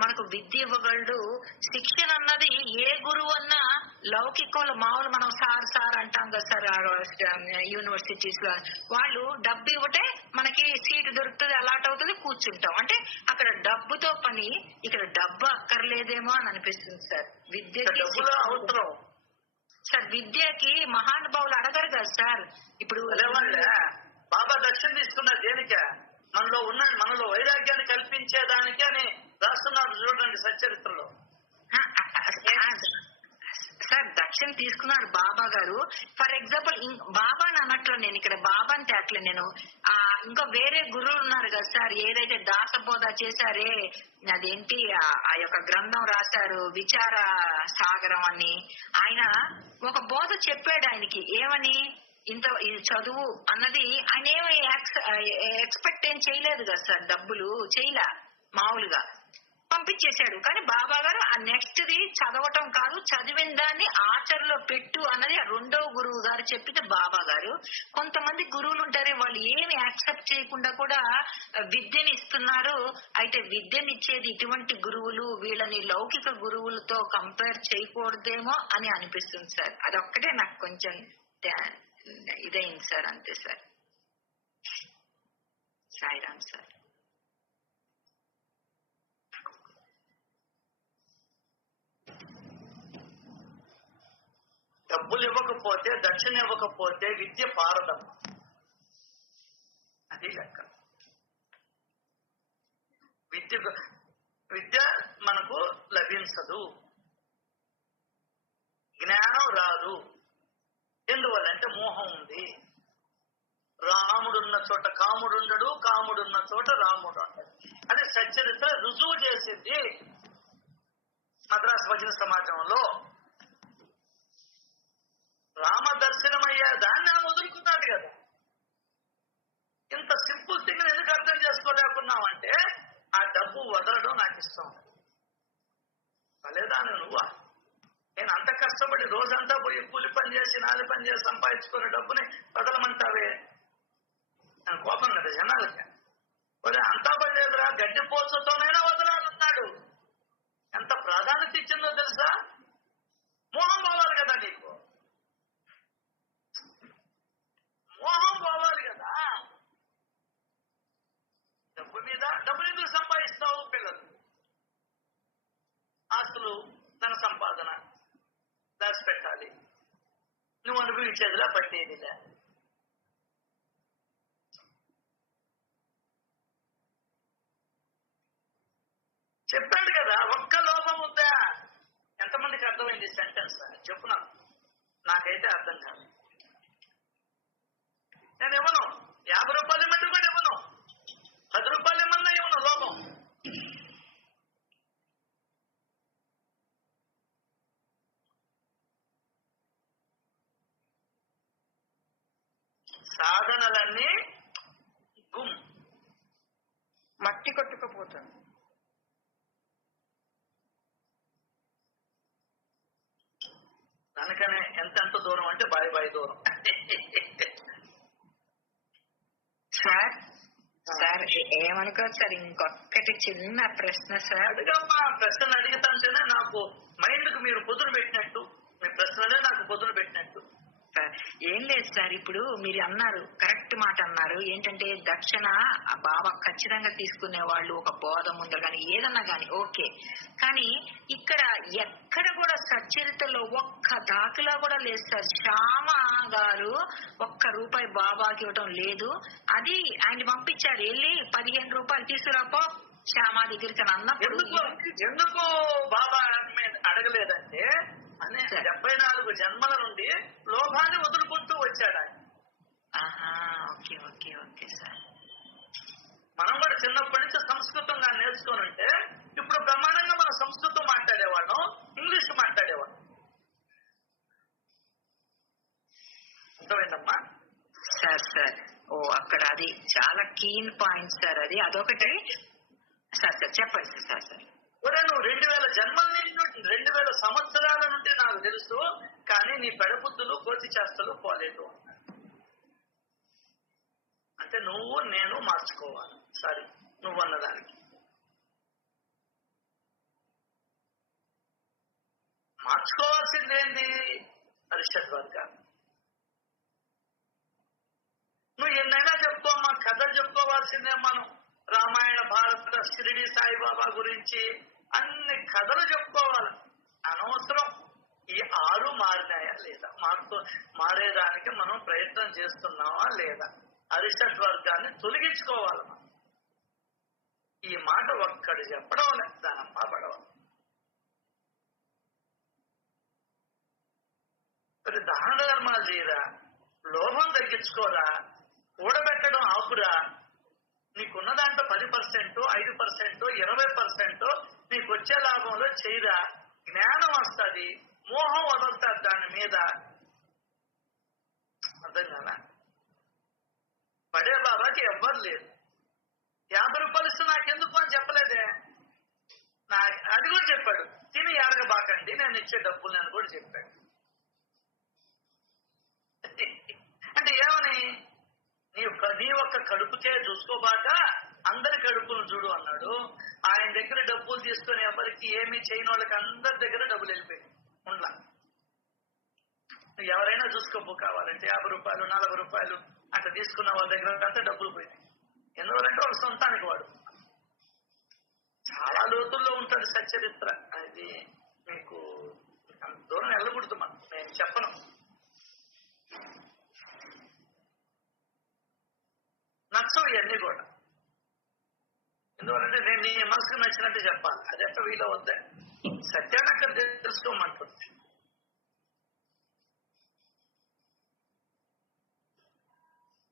మనకు విద్య ఇవ్వగలడు. శిక్షణ అన్నది ఏ గురువు అన్నా లౌకికంలో మామూలు మనం సార్ అంటాం కదా సార్, యూనివర్సిటీస్ లో వాళ్ళు డబ్బు ఇవ్వటే మనకి సీటు దొరుకుతుంది, అలాట్ అవుతుంది, కూర్చుంటాం. అంటే అక్కడ డబ్బుతో పని, ఇక్కడ డబ్బు అక్కర్లేదేమో అని అనిపిస్తుంది సార్. విద్యకి అవసరం సార్. విద్యకి మహానుభావులు అడగరు కదా సార్. ఇప్పుడు బాబా దక్షిణ తీసుకున్నారు దేనికే? మనలో వైరాగ్యాన్ని కల్పించేదానికి అని రాస్తున్నారు చూడండి సచ్చరిత్రలో. సార్ దక్షిణ తీసుకున్నారు బాబా గారు. ఫర్ ఎగ్జాంపుల్ బాబాని అనట్లే నేను, ఇక్కడ బాబాని తేట్లే నేను. ఇంకా వేరే గురువులు ఉన్నారు కదా సార్, ఏదైతే దాసబోధ చేశారే, అదేంటి ఆ యొక్క గ్రంథం రాశారు విచార సాగరం అని, ఆయన ఒక బోధ చెప్పాడు ఆయనకి. ఏమని? ఇది చదువు అన్నది ఆయన ఏమి ఎక్స్పెక్ట్ ఏం చేయలేదు కదా సార్, డబ్బులు చేయలే, మామూలుగా పంపించేశాడు. కానీ బాబా గారు ఆ నెక్స్ట్ ది చదవటం కాదు, చదివిన దాన్ని ఆచరణలో పెట్టు అన్నది రెండవ గురువు గారు చెప్పితే బాబా గారు. కొంతమంది గురువులు ఉంటారు, వాళ్ళు ఏమి యాక్సెప్ట్ చేయకుండా కూడా విద్యని ఇస్తున్నారు. అయితే విద్యనిచ్చేది ఇటువంటి గురువులు వీళ్ళని లౌకిక గురువులతో కంపేర్ చేయకూడదేమో అని అనిపిస్తుంది సార్. అదొక్కటే నాకు కొంచెం ఇదైంది సార్. అంతే సార్. సాయిరామ్ సార్. డబ్బులు ఇవ్వకపోతే, దక్షిణ ఇవ్వకపోతే విద్య పారదం. అది లెక్క. విద్య మనకు లభించదు, జ్ఞానం రాదు. ఎందువల్లంటే మోహం ఉంది. రాముడున్న చోట కాముడు ఉండడు, కాముడున్న చోట రాముడు ఉండడు. అది సచ్చరిత్ర రుజువు చేసింది. మద్రాసు భజన సమాజంలో రామ దర్శనమయ్యే దాన్ని మనం వదులుకున్నాడు కదా. ఇంత సింపుల్ థింగ్ ఎందుకు అర్థం చేసుకోలేకున్నామంటే ఆ డబ్బు వదలడం నాకు ఇష్టం. లేదా నువ్వా? నేను అంత కష్టపడి రోజంతా పోయి కూలి పని చేసి నాలి పని చేసి సంపాదించుకునే డబ్బుని వదలమంటావే? నేను కోపం కదా జనాలకి. అంతా పడలేదురా, గడ్డి పోసతోనైనా వదలాలన్నాడు. ఎంత ప్రాధాన్యత ఇచ్చిందో తెలుసా? మోహం పోవాలి కదా నీకు, మోహం పోవాలి కదా. డబ్బు మీద డబ్బులు ఎందుకు సంపాదిస్తావు? పిల్లలు ఆస్తులు ధన సంపాదన దాచిపెట్టాలి, నువ్వు అనుభవించేదిలా పట్టేదిలా. చెప్పాడు కదా, ఒక్క లోపం ఉందా? ఎంతమందికి అర్థమైంది సెంటెన్స్? చెప్పు నాకైతే అర్థం కాదు. నేను ఇవ్వను, 50 రూపాయలు ఇవ్వమంటే కూడా ఇవ్వను, 10 రూపాయలు ఇవ్వమన్నా ఇవ్వను. లోపం సాధనలన్నీ మట్టి కొట్టుకుపోతుంది. దానికనే ఎంతెంత దూరం అంటే బాయి దూరం. సార్ సార్ ఏమనుకోవచ్చు సార్, ఇంకొకటి చిన్న ప్రశ్న సార్. అడిగమ్మా, ప్రశ్నలు అడిగితే నాకు మైండ్ కు మీరు పొదులు పెట్టినట్టు, మీ ప్రశ్నలే నాకు పొదులు పెట్టినట్టు. సార్ ఏం లేదు సార్, ఇప్పుడు మీరు అన్నారు, కరెక్ట్ మాట అన్నారు. ఏంటంటే దక్షిణ బాబా ఖచ్చితంగా తీసుకునే వాళ్ళు ఒక బోధ ముందర కానీ ఏదన్నా కానీ ఓకే. కానీ ఇక్కడ ఎక్కడ కూడా సచ్చరితలో ఒక్క దాఖలా కూడా లేదు సార్. శ్యామ గారు ₹1 బాబాకి ఇవ్వటం లేదు. అది ఆయన పంపించారు, వెళ్ళి 15 రూపాయలు తీసుకురాపో శ్యామ దగ్గరికి అని అన్నప్పుడు ఎందుకు బాబా అడగలేదంటే 74 జన్మల నుండి లోభాన్ని వదులుకుంటూ వచ్చాడు ఆయన. Okay okay okay sir. మనం కూడా చిన్నప్పటి నుంచి సంస్కృతంగా నేర్చుకొని ఉంటే ఇప్పుడు బ్రహ్మాండంగా మనం సంస్కృతం మాట్లాడేవాళ్ళం, ఇంగ్లీష్ మాట్లాడేవాళ్ళం. అర్థమైందమ్మా సార్? సార్ అక్కడ అది చాలా కీన్ పాయింట్ సార్. అదొకటి సార్. సార్ చెప్పండి సార్. సార్ నువ్వు 2000 జన్మల నుంచి 2000 సంవత్సరాల నుండి నాకు తెలుసు, కానీ నీ పెడబుద్ధులు కోతి చేష్టలు పోలేదు. అంటే నువ్వు నేను మార్చుకోవాలి. సారీ, నువ్వు అన్నదానికి మార్చుకోవాల్సింది ఏంది? అరిషడ్ వర్గ. నువ్వు ఎన్నైనా చెప్పుకోమ్మా, కథలు చెప్పుకోవాల్సిందే. మనం రామాయణ, భారత, షిరిడి సాయిబాబా గురించి అన్ని కథలు చెప్పుకోవాలి. అనవసరం. ఈ 6 మారినాయా లేదా, మారేదానికి మనం ప్రయత్నం చేస్తున్నావా లేదా? అరిషడ్ వర్గాన్ని తొలగించుకోవాలి మనం. ఈ మాట ఒక్కడు చెప్పడం లేదు, దానమ్మ పడవ. మరి దాన ధర్మాలు చేయరా, లోభం తగ్గించుకోరా, కూడబెట్టడం ఆపురా. నీకున్న దాంట్లో 10%, 5%, 20% నీకు వచ్చే లాభంలో చేయరా. జ్ఞానం వస్తుంది, మోహం వదులుతుంది దాని మీద. అర్థం కదా? పడే బాబాకి ఎవ్వరు లేదు. 50 రూపాయలు ఇస్తే నాకెందుకు అని చెప్పలేదే. అది కూడా చెప్పాడు, తిని ఎరగబాకండి, నేను ఇచ్చే డబ్బులు అని కూడా చెప్పాడు. అంటే ఏమని? నీ ఒక్క కడుపుకే చూసుకోబాక అందరి కడుపును చూడు అన్నాడు. ఆయన దగ్గర డబ్బులు తీసుకుని ఎవరికి ఏమీ చేయని వాళ్ళకి అందరి దగ్గర డబ్బులు వెళ్ళిపోయాయి. ఉండలా. ఎవరైనా చూసుకోబో, కావాలంటే 50 రూపాయలు 40 రూపాయలు అట్లా తీసుకున్న వాళ్ళ దగ్గర అంతా డబ్బులు పోయినాయి. ఎందువల్లంటే వాళ్ళ సొంతానికి వాడు. చాలా లోతుల్లో ఉంటుంది సచ్చరిత్ర. అది మీకు అంత దూరం వెళ్ళకూడదు, మనం నేను చెప్పను. నచ్చవు ఇవన్నీ కూడా. ఎందువల్లంటే నేను నీ మనసుకు నచ్చినట్టు చెప్పాలి. అది ఎట్లా వీలు అవుద్దా? సత్యాన్ని అక్కడ తెలుసుకోమంటుంది.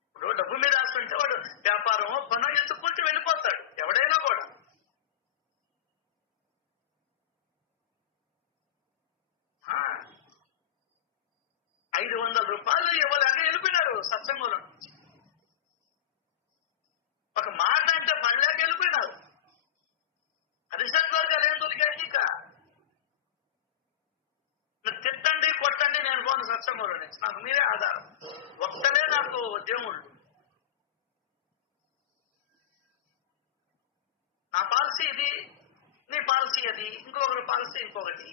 ఇప్పుడు డబ్బు మీద ఆస్తుంటే వాడు వ్యాపారం పను ఎత్తుకుంటూ వెళ్ళిపోతాడు ఎవడైనా కూడా. 500 రూపాయలు ఇవ్వలేక వెళ్ళిపోయినారు సత్సంగంలో నుంచి. ఒక మాట అంటే పడలేక వెళ్ళిపోయినారు. అది సార్ సత్సంగంలో నుంచి. నాకు మీరే ఆధారం. ఒక్కలే నాకు దేవుళ్ళు. నా పాలసీ ఇది, నీ పాలసీ అది, ఇంకొకరి పాలసీ ఇంకొకటి.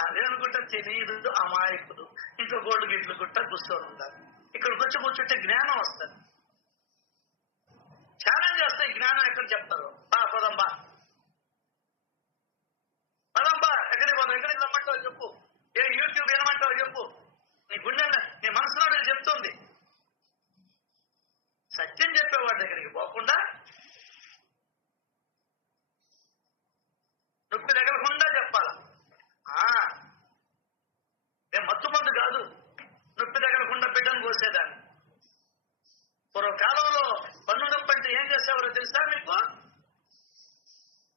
అదేనుకుంటా తెలియదు, అమాయకుడు. ఇంట్లో గోల్డ్ గిట్లు గుట్ట కూర్చొని ఉండాలి. ఇక్కడికి వచ్చి కూర్చుంటే జ్ఞానం వస్తుంది. ఛాలెంజ్ చేస్తే జ్ఞానం ఎక్కడ చెప్తారు? పదంబా పదంబా, ఎక్కడికి పోదాం, ఎక్కడికి రమ్మంటావు చెప్పు, ఏ యూట్యూబ్ ఏమంటావు చెప్పు. నీ గుండె, నీ మనసులో చెప్తుంది. సత్యం చెప్పేవాడి దగ్గరికి పోకుండా, నొప్పి తగలకుండా చెప్పాల. నేను మత్తు మందు కాదు, నొప్పి తగలకుండా బిడ్డను కోసేదాన్ని. పూర్వకాలంలో పన్ను నొప్పి అంటే ఏం చేసేవారో తెలుసా మీకు?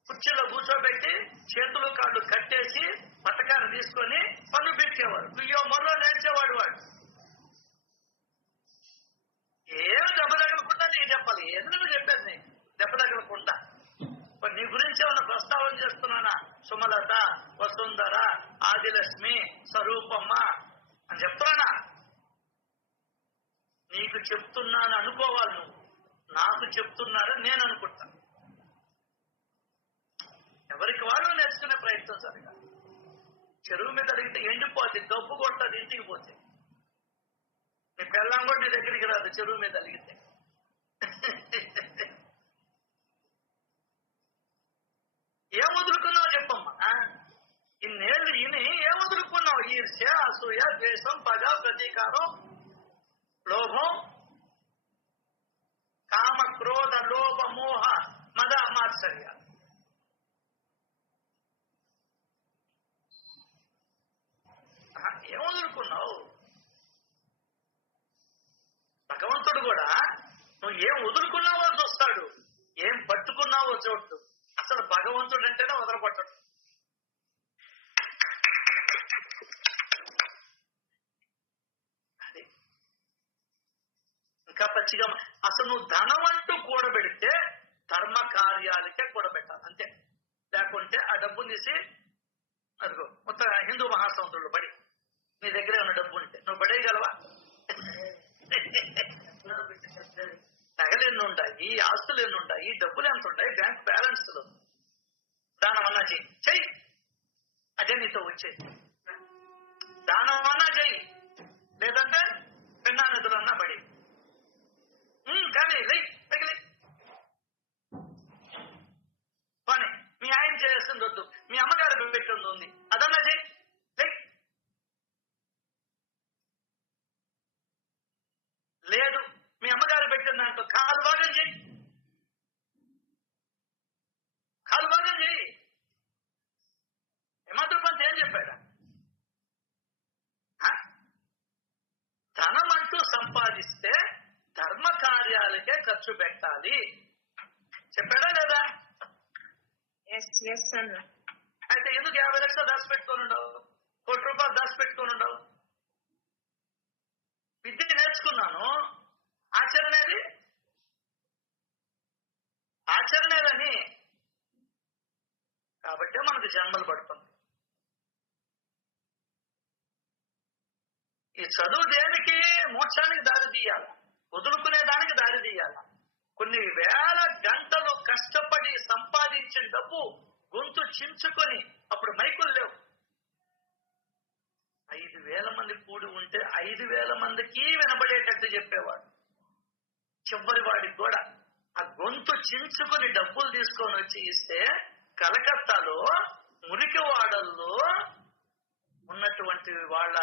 కుర్చీలో కూర్చోబెట్టి చేతులు కాళ్ళు కట్టేసి పథకాన్ని తీసుకొని పన్ను పెట్టేవారు. అయ్యో మొదలో నేర్చేవాడు వాడు. ఏమి దెబ్బ తగలకుండా నీకు చెప్పాలి. ఎందుకు చెప్పేది నీకు దెబ్బ తగలకుండా? నీ గురించి ఏమన్నా ప్రస్తావన చేస్తున్నానా? సుమలత, వసుంధర, ఆదిలక్ష్మి, స్వరూపమ్మ అని చెప్తున్నానా? నీకు చెప్తున్నాను అనుకోవాలి నువ్వు. నాకు చెప్తున్నారని నేను అనుకుంటాను. ఎవరికి వాళ్ళు నేర్చుకునే ప్రయత్నం జరగాలి. చెరువు మీద అడిగితే ఎండిపోద్ది, గబ్బు కొట్టది ఇంటికి పోతే. నీ పెళ్ళం కూడా నీ దగ్గరికి రాదు చెరువు మీద అడిగితే. ఏం వదులుకున్నావు చెప్పమ్మా? ఇన్నేళ్ళు ఈయన ఏం వదులుకున్నావు? ఈర్ష్య, అసూయ, ద్వేషం, పగ, ప్రతీకారం, లోభం, కామ, క్రోధ, లోభ, మోహ, మద, మాత్సర్య. ఏం వదులుకున్నావు? భగవంతుడు కూడా నువ్వు ఏం వదులుకున్నావో చూస్తాడు, ఏం పట్టుకున్నావో చూడు. అసలు భగవంతుడు అంటేనే వదలపట్టడు. అది ఇంకా పచ్చిగా. అసలు నువ్వు ధనం అంటూ కూడబెడితే ధర్మ కార్యాలకే కూడబెట్టాలి అంతే. లేకుంటే ఆ డబ్బుని తీసి అదిగో మొత్తం హిందూ మహాసముద్రంలో పడి, నీ దగ్గరే ఉన్న డబ్బు ఉంటే నువ్వు పడేయగలవా? నగలు ఎన్ని ఉంటాయి, ఆస్తులు ఎన్ని ఉంటాయి, డబ్బులు ఎంత ఉంటాయి, బ్యాంక్ బ్యాలెన్స్ లో. దానం అన్నా చెయ్యి, అదే నీతో వచ్చేది. దానం అన్నా చెయ్యి, లేదంటే పెన్నా నదులన్నా పడి. కానీ తగిలి పని మీ ఆయన చేస్తుంది వద్దు, మీ అమ్మగారు పెట్టింది ఉంది, అదన్నా చెయ్యి. లేదు మీ అమ్మగారు పెట్టిన దాంట్లో కాలు భాగం చెయ్యి, కాలు భాగం చెయ్యి. హిమద్రపంత్ ఏం చెప్పాడా? ధనం అంటూ సంపాదిస్తే ధర్మ కార్యాలకే ఖర్చు పెట్టాలి చెప్పాడా లేదా? అయితే ఎందుకు 50 లక్షలు దాచిపెట్టుకొని ఉండవు, ₹1 కోటి దాచిపెట్టుకొని ఉండవు? విద్య నేర్చుకున్నాను, ఆచరణేది? ఆచరణేదని. కాబట్టి మనకు జన్మలు పడుతుంది. ఈ చదువు దేనికి? మోక్షానికి దారి తీయాలి, వదులుకునే దానికి దారి తీయాలి. కొన్ని వేల గంటలు కష్టపడి సంపాదించిన డబ్బు గొంతు చించుకొని, అప్పుడు మైకులు లేవు, 5,000 మంది కూడి ఉంటే 5,000 మందికి వినబడేటట్టు చెప్పేవాడు. చివరి వాడికి కూడా ఆ గొంతు చించుకొని డబ్బులు తీసుకొని వచ్చి ఇస్తే కలకత్తాలో మురికివాడల్లో ఉన్నటువంటి వాళ్ళ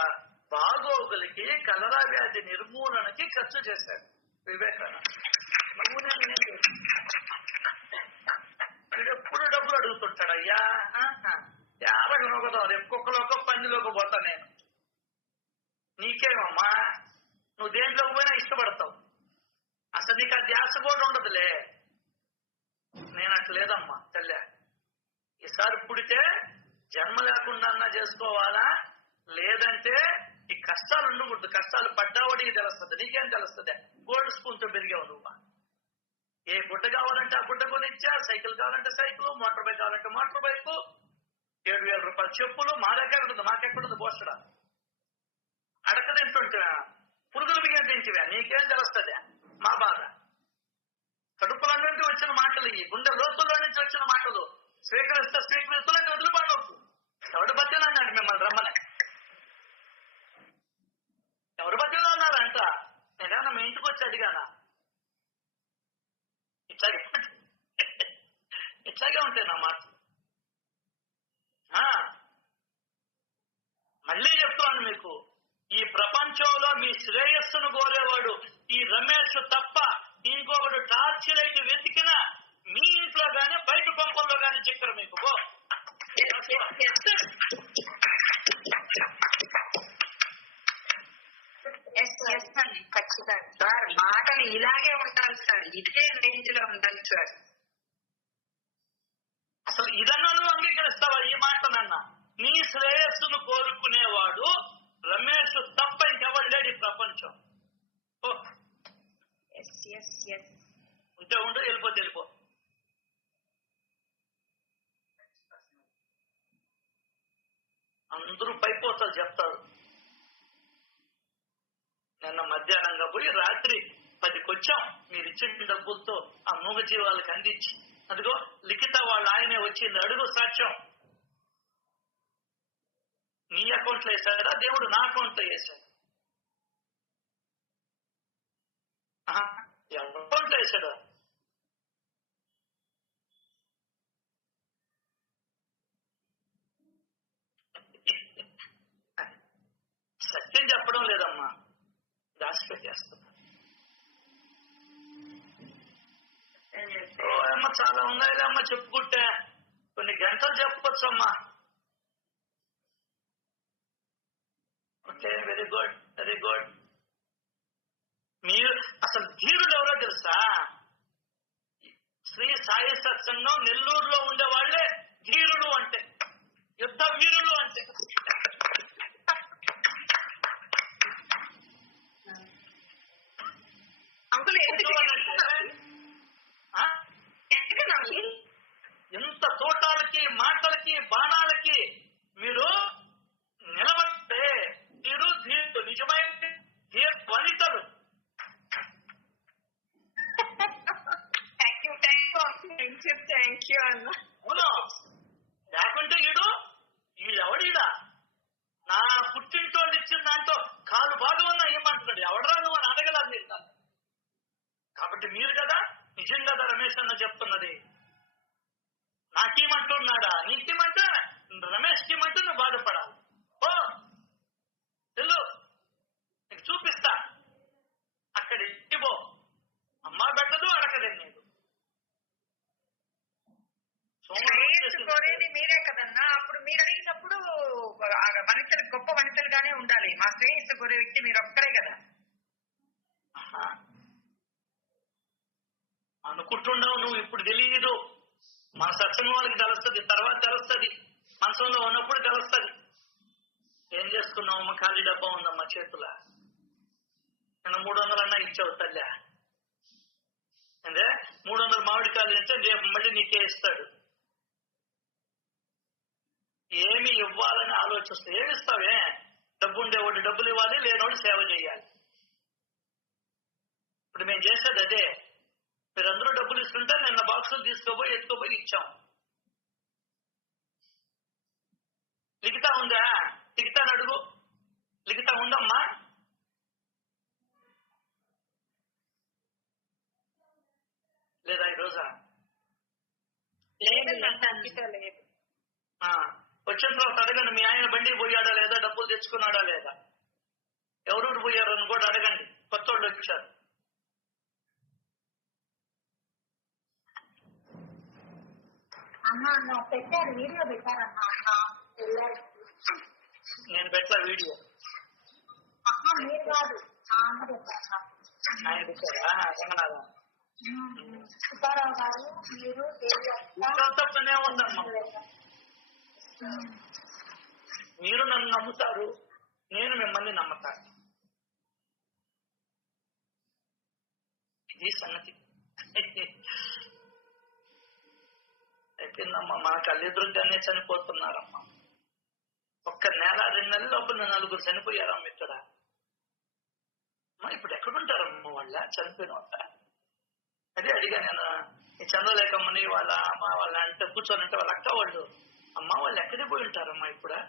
బాగోగులకి, కలరా వ్యాధి నిర్మూలనకి ఖర్చు చేశాడు వివేకానంద. ఎప్పుడు డబ్బులు అడుగుతుంటాడు. అయ్యా 50 నొకదాం, రేపు కుక్కలోకో పందిలోకి పోతా నేను. నీకేమమ్మా, నువ్వు దేంట్లోకి పోయినా ఇష్టపడతావు, అసలు నీకు ఆ ధ్యాస కూడా ఉండదులే. నేను అట్లేదమ్మా తల్లే, ఈసారి పుడితే జన్మ లేకుండా అన్నా చేసుకోవాలా, లేదంటే ఈ కష్టాలు ఉండకూడదు. కష్టాలు పడ్డావడికి తెలుస్తుంది, నీకేం తెలుస్తుంది? గోల్డ్ స్పూన్ తో పెరిగావు నువ్వు. ఏ గుడ్డ కావాలంటే ఆ గుడ్డ కొనిచ్చా, సైకిల్ కావాలంటే సైకిల్, మోటార్ బైక్ కావాలంటే మోటార్ బైక్, 7,000 రూపాయల చెప్పులు మా దగ్గర ఉంటుంది, మాకెక్కడుంది పోస్టరా? అడక తింటుంటివా? పురుగులు బియ్యం తింటివా? నీకేం తెలుస్తుంది మా బాధ? కడుపులో నుండి వచ్చిన మాటలు, ఈ గుండె లోతుల్లో నుంచి వచ్చిన మాటలు స్వీకరిస్తే స్వీకరిస్తులని వదిలిపాడవచ్చు. ఎవడు బతిలో అన్నాడు మిమ్మల్ని రమ్మని? ఎవరు బతిలో అన్నారంట? నేనేమన్నా మీ ఇంటికి వచ్చి అడిగానా? ఇట్లాగే ఉంటాయి నా మాట. మళ్ళీ చెప్తున్నాను మీకు, ఈ ప్రపంచంలో మీ శ్రేయస్సును కోరేవాడు ఈ రమేష్ తప్ప ఇంకొకడు టార్చ్ లైట్ వెతికినా మీ ఇంట్లో గానీ బయట పంపంలో గానీ చిక్కరు మీకు. ఖచ్చితంగా సార్, మాటలు ఇలాగే ఉండాలి సార్, ఇదే రేంజ్ లో ఉండాలి సార్. అసలు ఇదన్నా నువ్వు అంగీకరిస్తావా ఈ మాటనన్నా? నీ శ్రేయస్సును కోరుకునేవాడు రమేష్ తప్ప ఇంకెవరు లేడు ఈ ప్రపంచం. ఉంటే ఉండు, వెళ్ళిపోతే వెళ్ళిపో. అందరూ పైపోతారు చెప్తారు. నిన్న మధ్యాహ్నంగా పోయి రాత్రి 10కి వచ్చాం. మీరు ఇచ్చిన డబ్బులతో ఆ మూగజీవాలకు అందించి, అదిగో లిఖిత వాళ్ళ ఆయనే వచ్చింది, అడుగు సాక్ష్యం. నీ అకౌంట్లో వేసాడా దేవుడు? నా అకౌంట్లో వేసాడు. ఎవరి అకౌంట్లో వేసాడు? సత్యం చెప్పడం లేదమ్మా, దాచిపెట్టేస్తున్నా. అమ్మ చాలా ఉన్నాయి అమ్మ, చెప్పుకుంటే కొన్ని గంటలు చెప్పుకోవచ్చు అమ్మా. Okay, very good, very good. మీరు అసలు ధీరుడు ఎవరో తెలుసా? శ్రీ సాయి సత్సంగం నెల్లూరులో ఉండే వాళ్ళే ధీరుడు అంటే, యుద్ధ వీరుడు అంటే. ఎంత తోటాలకి, మాటలకి, బాణాలకి మీరు నిలబడితే మీరు ధీరుడు, నిజమైన వనితలు. లేకుంటే ఈడెవడీడా నా పుట్టింటోళ్ళు ఇచ్చిన దాంట్లో కాలు బాగా ఉన్నా ఏమంటున్నాడు? ఎవడరా నువ్వు అని అడగలేదు మీరు. కాబట్టి మీరు కదా నిజం కదా రమేష్ అన్న చెప్తున్నది. నాకేమంటున్నాడా? నీకేమంటే రమేష్ కిమంటే నువ్వు బాధపడాలి. ఓ తెలు, నీకు చూపిస్తా. అక్కడ ఇచ్చిపో. అమ్మ పెట్టదు, అడగలేదు. నీకు కోరేది మీరే కదన్నా. అప్పుడు మీరు అడిగినప్పుడు వనితలు గొప్ప వనితలుగానే ఉండాలి. మా శ్రేయస్సు కోరే వ్యక్తి మీరు ఒక్కరే కదా అనుకుంటున్నావు. నువ్వు ఇప్పుడు తెలియదు. మన సత్సంగం వాళ్ళకి తెలుస్తుంది, తర్వాత తెలుస్తుంది. మనసులో ఉన్నప్పుడు తెలుస్తుంది. ఏం చేసుకున్నావమ్మా? ఖాళీ డబ్బా ఉందమ్మా చేతుల. నిన్న 300 అన్నా ఇచ్చావు తల్లి. అంటే 300 మామిడికాయలు ఇస్తే రేపు మళ్ళీ నీకే ఇస్తాడు. ఏమి ఇవ్వాలని ఆలోచిస్తే ఏమిస్తావే? డబ్బు ఉండేవాడు డబ్బులు ఇవ్వాలి, లేనివాడు సేవ చేయాలి. ఇప్పుడు మేము చేసేది అదే. మీరందరూ డబ్బులు ఇస్తుంటే నిన్న బాక్సులు ఎత్తుకోపోయి ఇచ్చాం. లిఖిత ఉందా? లిఖితాని అడుగు. లిఖిత ఉందమ్మా? లేదా ఈరోజా? వచ్చిన తర్వాత అడగండి, మీ ఆయన బండికి పోయాడా లేదా, డబ్బులు తెచ్చుకున్నాడా లేదా, ఎవరూరు పోయారు అని కూడా అడగండి. కొత్త వాళ్ళు వచ్చారు. పెట్టారు, వీడియో పెట్టారన్నా. నేను పెట్టా వీడియో. మీరు కాదు, ఆయన పెట్టారా? రంగనాథం సుబ్బారావు గారు, మీరు తప్పనే ఉందమ్మా. మీరు నన్ను నమ్ముతారు, నేను మిమ్మల్ని నమ్ముతాను. ఇది సంగతి. దొరికిందమ్మా, మన కళ్ళెదురుగానే చనిపోతున్నారమ్మా. ఒక్క నెల 2 నెలల లోపల 4 చనిపోయారమ్మ ఇక్కడ. ఇప్పుడు ఎక్కడుంటారమ్మా వాళ్ళ చనిపోయిన వాళ్ళ? అదే అడిగా నేను. ఈ చంద్రలేఖమ్మని వాళ్ళ అమ్మ వాళ్ళ అంటే కూర్చొని వాళ్ళ అక్క వాళ్ళు, అమ్మ వాళ్ళు ఎక్కడికి పోయి ఉంటారమ్మా ఇప్పుడు?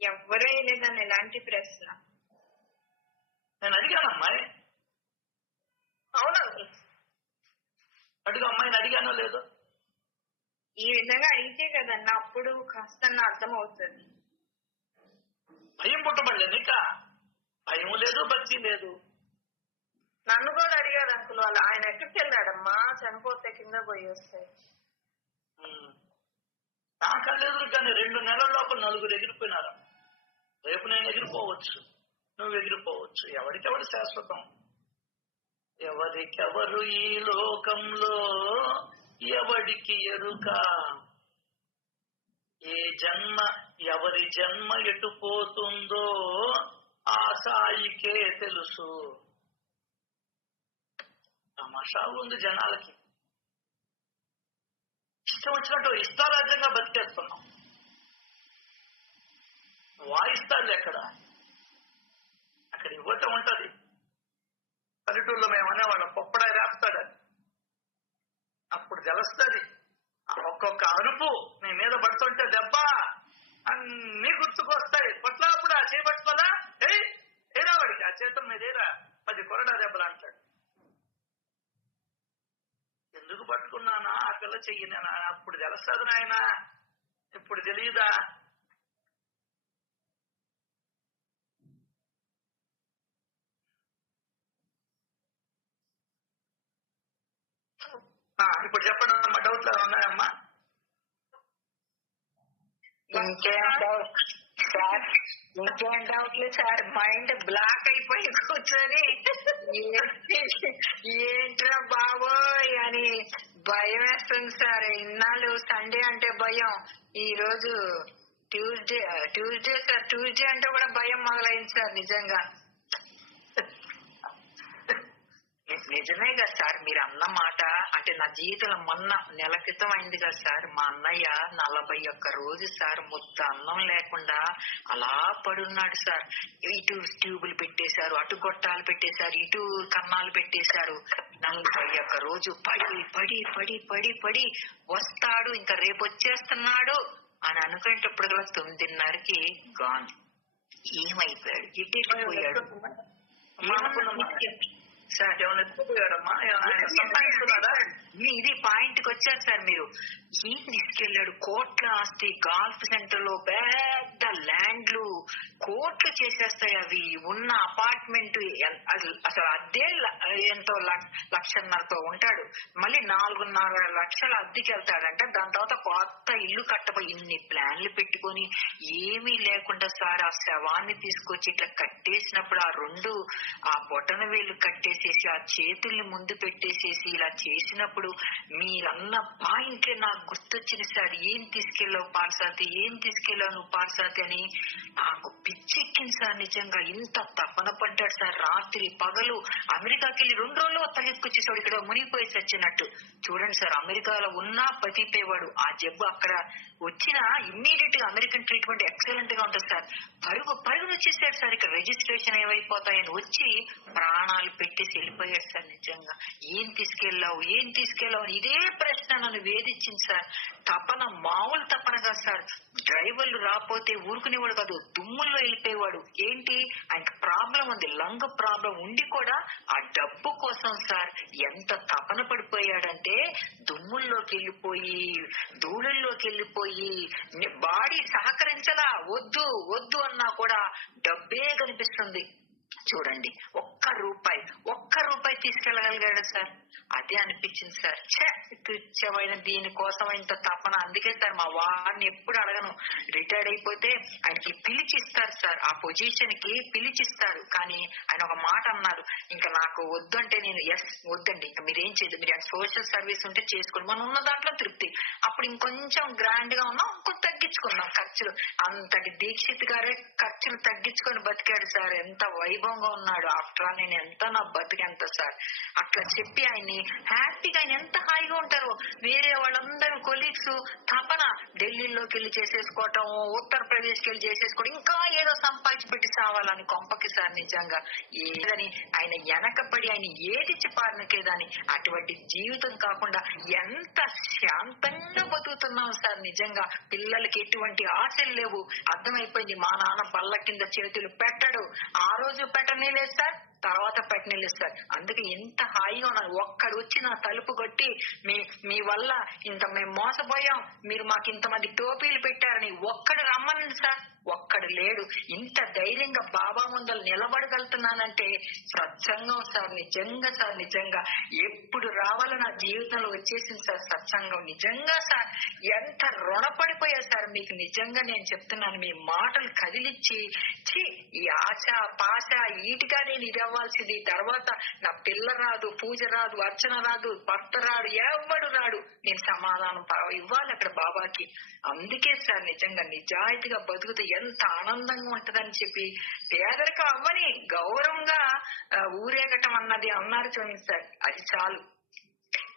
ఎవరే లేదని ఎలాంటి ప్రశ్న నేను అడిగాను అమ్మాయి. అవును, అడుగు అమ్మాయిని అడిగానో లేదో. ఈ విధంగా అడిగితే కదన్నా అప్పుడు కాస్త అర్థం అవుతుంది. భయం పుట్టబడలేదు ఇంకా, భయం లేదు, భక్తి లేదు. నన్ను కూడా అడిగాడు అంకుల్ వాళ్ళు, ఆయన ఎక్కడికి వెళ్ళాడమ్మా చనిపోతే కింద పోయి వస్తాయి. నా కళ్ళెదురు కానీ 2 నెలల లోపల 4 ఎగిరిపోయినారు. రేపు నేను ఎగిరిపోవచ్చు, నువ్వు ఎగిరిపోవచ్చు. ఎవరికెవరు శాశ్వతం? ఎవరికెవరు ఈ లోకంలో ఎవడికి ఎరుక? ఏ జన్మ ఎవరి జన్మ ఎటుపోతుందో ఆ సాయికే తెలుసు. తమాషా ఉంది జనాలకి. ఇష్టం వచ్చినట్టు ఇష్టారాజ్యంగా బతికేస్తున్నాం. వాయిస్తాడు ఎక్కడ? అక్కడ ఇవ్వటం ఉంటది. పల్లెటూరులో మేము అనేవాళ్ళం పొప్పడా వేస్తాడని. అప్పుడు తెలుస్తుంది. ఒక్కొక్క అరుపు నీ మీద పడుతుంటే దెబ్బ అన్ని గుర్తుకొస్తాయి. పట్లాప్పుడు ఆ చేపట్టుకోదా ఏరా వాడికి ఆ చేతం మీద ఏరా 10 కొరడా దెబ్బలు అంటాడు. ఎందుకు పట్టుకున్నానా ఆ పిల్ల చెయ్యినా? అప్పుడు తెలుస్తుంది నాయన, ఇప్పుడు తెలియదా? ఇప్పుడు చెప్పండి అమ్మా, డౌట్లు ఉన్నాయమ్మా? ఇంకేం డౌట్లు సార్? మైండ్ బ్లాక్ అయిపోయి కూర్చొని ఏంట్రా బాబోయ్ అని భయం వేస్తుంది సార్. ఇన్నాళ్ళు సండే అంటే భయం, ఈ రోజు ట్యూస్డే సార్. ట్యూస్డే అంటే కూడా భయం మొదలైంది సార్. నిజంగా నిజమే కదా సార్ మీరు అన్న మాట. అంటే నా జీవితంలో మొన్న నెల క్రితం అయింది కదా సార్. మా అన్నయ్య 41 రోజు సార్ ముద్ద అన్నం లేకుండా అలా పడున్నాడు సార్. ఇటు ట్యూబులు పెట్టేశారు, అటు గొట్టాలు పెట్టేశారు, ఇటు కన్నాలు పెట్టేశారు. 41 రోజు పడి పడి పడి పడి పడి వస్తాడు, ఇంకా రేపు వచ్చేస్తున్నాడు అని అనుకునేటప్పుడు 9:30కి గాన్. ఏమైపోయాడు? ఎట్టెళ్ళిపోయాడు సార్? ఏమైనా ఎత్తుకుపోయాడమ్మా? ఇది పాయింట్ కి వచ్చారు సార్ మీరు. ఏం తీసుకెళ్లాడు? కోట్ల ఆస్తి, గాల్ఫ్ సెంటర్ లో పెద్ద ల్యాండ్లు, కోట్లు చేసేస్తాయి అవి. ఉన్న అపార్ట్మెంట్ అసలు అద్దె ఎంతో 1.5 ఉంటాడు. మళ్ళీ 4.5 లక్షల అద్దెకి వెళ్తాడంట. దాని తర్వాత కొత్త ఇల్లు కట్టబోయి ఇన్ని ప్లాన్లు పెట్టుకొని ఏమీ లేకుండా సార్ ఆ శవాన్ని తీసుకొచ్చి ఇట్లా కట్టేసినప్పుడు ఆ బొటన వేలు కట్టేసేసి ఆ చేతుల్ని ముందు పెట్టేసేసి ఇలా చేసినప్పుడు మీరన్న పాయింట్లే నాకు గుర్తొచ్చింది సార్. ఏం తీసుకెళ్ళావు పార్సాతి, ఏం తీసుకెళ్ళావు నువ్వు పార్సాతి అని నాకు పిచ్చెక్కింది సార్. నిజంగా ఇంత తపన పడ్డాడు సార్. రాత్రి పగలు అమెరికాకి వెళ్ళి 2 రోజులు తలెత్తుకొచ్చేసాడు. ఇక్కడ మునిగిపోయి చచ్చినట్టు. చూడండి సార్, అమెరికాలో ఉన్నా బతికిపోయేవాడు. ఆ జబ్బు అక్కడ వచ్చినా ఇమ్మీడియట్ గా అమెరికన్ ట్రీట్మెంట్ ఎక్సలెంట్ గా ఉంటుంది సార్. పరుగును వచ్చేసాడు సార్. ఇక్కడ రిజిస్ట్రేషన్ ఏమైపోతాయని వచ్చి ప్రాణాలు పెట్టేసి వెళ్ళిపోయాడు సార్. నిజంగా ఏం తీసుకెళ్ళావు, ఏం తీసుకెళ్ళావు అని ఇదే ప్రశ్న నన్ను వేధించింది సార్. తపన మామూలు తపనగా సార్. డ్రైవర్లు రాకపోతే ఊరుకునేవాడు కాదు, దుమ్ముల్లో వెళ్ళిపోయేవాడు. ఏంటి ఆయనకి ప్రాబ్లం ఉంది, లంగ్ ప్రాబ్లం ఉండి కూడా ఆ డబ్బు కోసం సార్ ఎంత తపన పడిపోయాడంటే దుమ్ముల్లోకి వెళ్ళిపోయి, ధూళుల్లోకి వెళ్ళిపోయి, బాడీ సహకరించలా, వద్దు వద్దు అన్నా కూడా డబ్బే కనిపిస్తుంది. చూడండి, ఒక్క రూపాయి తీసుకెళ్ళగలిగాడు సార్. అదే అనిపించింది సార్. తుచ్చమైన దీనికోసం ఇంత తపన. అందుకే సార్ మా వాడిని ఎప్పుడు అడగను. రిటైర్డ్ అయిపోతే ఆయనకి పిలిచిస్తారు సార్, ఆ పొజిషన్ కి పిలిచిస్తారు. కానీ ఆయన ఒక మాట అన్నారు, ఇంకా నాకు వద్దంటే నేను వద్దండి, ఇంకా మీరేం చేయదు, మీరు సోషల్ సర్వీస్ ఉంటే చేసుకోండి, మనం ఉన్న దాంట్లో తృప్తి. అప్పుడు ఇంకొంచెం గ్రాండ్ గా ఉన్నాం, ఇంకొంచెం తగ్గించుకున్నాం ఖర్చులు. అంతటి దీక్షిత్ గారే ఖర్చులు తగ్గించుకొని బతికాడు సార్. ఎంత వైభవంగా ఉన్నాడు. ఆఫ్టర్ ఆల్ నేను ఎంత నా బతికెంత సార్. అట్లా చెప్పి ఆయన్ని హ్యాపీగా, ఆయన ఎంత హాయిగా ఉంటారో. వేరే వాళ్ళందరూ కొలీగ్స్ తపన ఢిల్లీలోకి వెళ్ళి చేసేసుకోవటం, ఉత్తరప్రదేశ్ కి వెళ్ళి చేసేసుకోవడం, ఇంకా ఏదో సంపాదించి పెట్టి సావాలని కొంపకి సార్. నిజంగా ఏదని ఆయన వెనకబడి ఆయన ఏది చెప్పారనికేదని అటువంటి జీవితం కాకుండా ఎంత శాంతంగా బతుకుతున్నాం సార్. నిజంగా పిల్లలకి ఎటువంటి ఆశలు లేవు. అర్థమైపోయింది, మా నాన్న బల్ల కింద చేతులు పెట్టడు, ఆ రోజు పెట్టనే లేదు సార్, తర్వాత పెట్టలేదు సార్. అందుకే ఎంత హాయిగా ఉన్నాను. ఒక్కడు వచ్చి నా తలుపు కొట్టి మీ వల్ల ఇంత మేము మోసపోయాం, మీరు మాకు ఇంతమంది టోపీలు పెట్టారని ఒక్కడు రమ్మనండి సార్. ఒక్కడు లేడు. ఇంత ధైర్యంగా బాబా ముందలు నిలబడగలుగుతున్నానంటే సత్సంగం సార్. నిజంగా సార్, నిజంగా ఎప్పుడు రావాలో నా జీవితంలో వచ్చేసింది సార్ సత్సంగం. నిజంగా సార్ ఎంత రుణపడిపోయా సార్ మీకు. నిజంగా నేను చెప్తున్నాను, మీ మాటలు కదిలిచ్చి ఈ ఆశ పాశ ఈటిగా నేను ఇది అవ్వాల్సింది, తర్వాత నా పిల్ల రాదు, పూజ రాదు, అర్చన రాదు, భర్త రాడు, ఎవడు రాడు, నేను సమాధానం ఇవ్వాలి అక్కడ బాబాకి. అందుకే సార్ నిజంగా నిజాయితీగా బతుకుతే ఎంత ఆనందంగా ఉంటదని చెప్పి, పేదరికం అవ్వని గౌరవంగా ఊరేగటం అన్నది అన్నారు చూడండి సార్, అది చాలు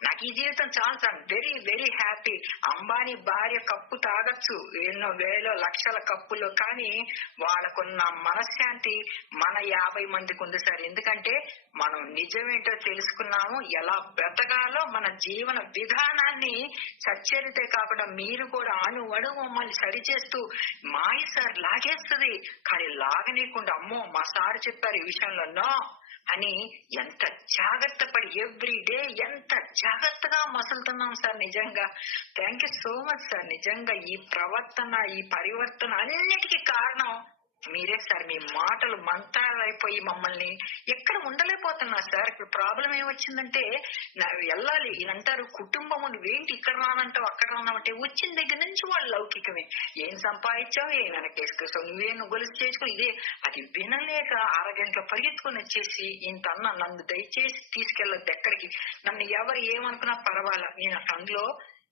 నాకు. ఈ జీవితం చాలు sir. Very very happy. Ambani భార్య కప్పు తాగొచ్చు, ఎన్నో వేల లక్షల కప్పులు, కానీ వాళ్ళకున్న మనశ్శాంతి మన 50 మందికి ఉంది సార్. ఎందుకంటే మనం నిజమేంటో తెలుసుకున్నాము, ఎలా బ్రతకాలో మన జీవన విధానాన్ని సచ్చరితే కాకుండా మీరు కూడా అణువణువు మమ్మల్ని సరిచేస్తూ మాయ సార్ లాగేస్తుంది. కానీ లాగనీయకుండా అమ్మో మా సార్ చెప్పారు ఈ విషయంలో నో అని ఎంత జాగ్రత్త పడి ఎవ్రీ డే ఎంత జాగ్రత్తగా మసులుతున్నాం సార్. నిజంగా thank you so much sir. నిజంగా ఈ ప్రవర్తన, ఈ పరివర్తన అన్నిటికీ కారణం మీరే సార్. మీ మాటలు మంత్రాలైపోయి మమ్మల్ని ఎక్కడ ఉండలేకపోతున్నా సార్. ఇప్పుడు ప్రాబ్లం ఏమొచ్చిందంటే వెళ్ళాలి అంటారు, కుటుంబము నువ్వేంటి ఇక్కడ రానంటావు అక్కడ రానంటే వచ్చిన దగ్గర నుంచి వాళ్ళు లౌకికమే. ఏం సంపాదించావు, ఏం వెనకేసుకొస్తావు, నువ్వేం గొలుసు చేసుకుని ఇదే. అది వినలేక అరగంటలో పరిగెత్తుకుని వచ్చేసి ఇంత అన్న నన్ను దయచేసి తీసుకెళ్ళొద్దు ఎక్కడికి, నన్ను ఎవరు ఏమనుకున్నా పర్వాలా, నేను అందులో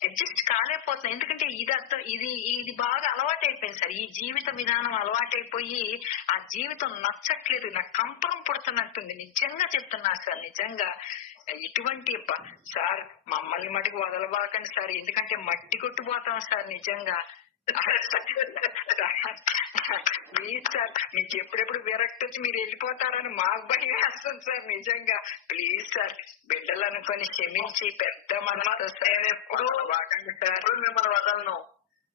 అడ్జస్ట్ కాలేకపోతున్నాను. ఎందుకంటే ఇది బాగా అలవాటైపోయింది సార్. ఈ జీవిత విధానం అలవాటైపోయి ఆ జీవితం నచ్చట్లేదు, నాకు కంపరం పుడుతున్నట్టుంది. నిజంగా చెప్తున్నా సార్. నిజంగా ఇటువంటి సార్ మమ్మల్ని మటుకు వదలబాకండి సార్, ఎందుకంటే మట్టి కొట్టుపోతాం సార్. నిజంగా ప్లీజ్ సార్, మీకు ఎప్పుడెప్పుడు విరక్తి వచ్చి మీరు వెళ్ళిపోతారని మాకు భయం వేస్తుంది సార్. నిజంగా ప్లీజ్ సార్, బిడ్డలు అనుకొని క్షమించి పెద్ద మనసు సార్. ఎప్పుడు మిమ్మల్ని వదలను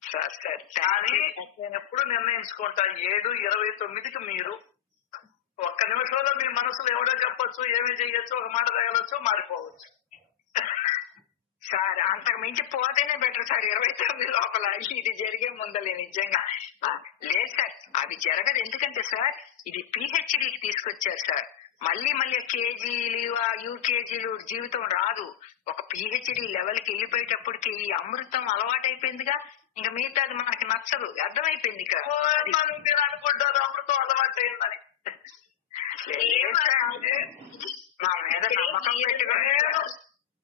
సార్. సార్ కానీ నేను ఎప్పుడు నిర్ణయించుకుంటా 7:29కి మీరు ఒక్క నిమిషంలో మీ మనసులో ఎవడో చెప్పొచ్చు, ఏమి చెయ్యొచ్చు, ఒక మాట తగలొచ్చు, మారిపోవచ్చు సార్. అంతకు మించి పోతేనే బెటర్ సార్. 29 లోపల ఇది జరిగే ముందలే. నిజంగా లేదు సార్, అవి జరగదు. ఎందుకంటే సార్ ఇది పిహెచ్డికి తీసుకొచ్చారు సార్. మళ్ళీ కేజీలు యూకేజీలు జీవితం రాదు. ఒక పిహెచ్డి లెవెల్ కి వెళ్ళిపోయేటప్పటికి ఈ అమృతం అలవాటైపోయిందిగా, ఇంకా మిగతాది మనకి నచ్చదు. అర్థమైపోయింది ఇక్కడ. మీరు అనుకుంటారు అమృతం అలవాటైందని. నా మీద నమ్మకం పెట్టుకుని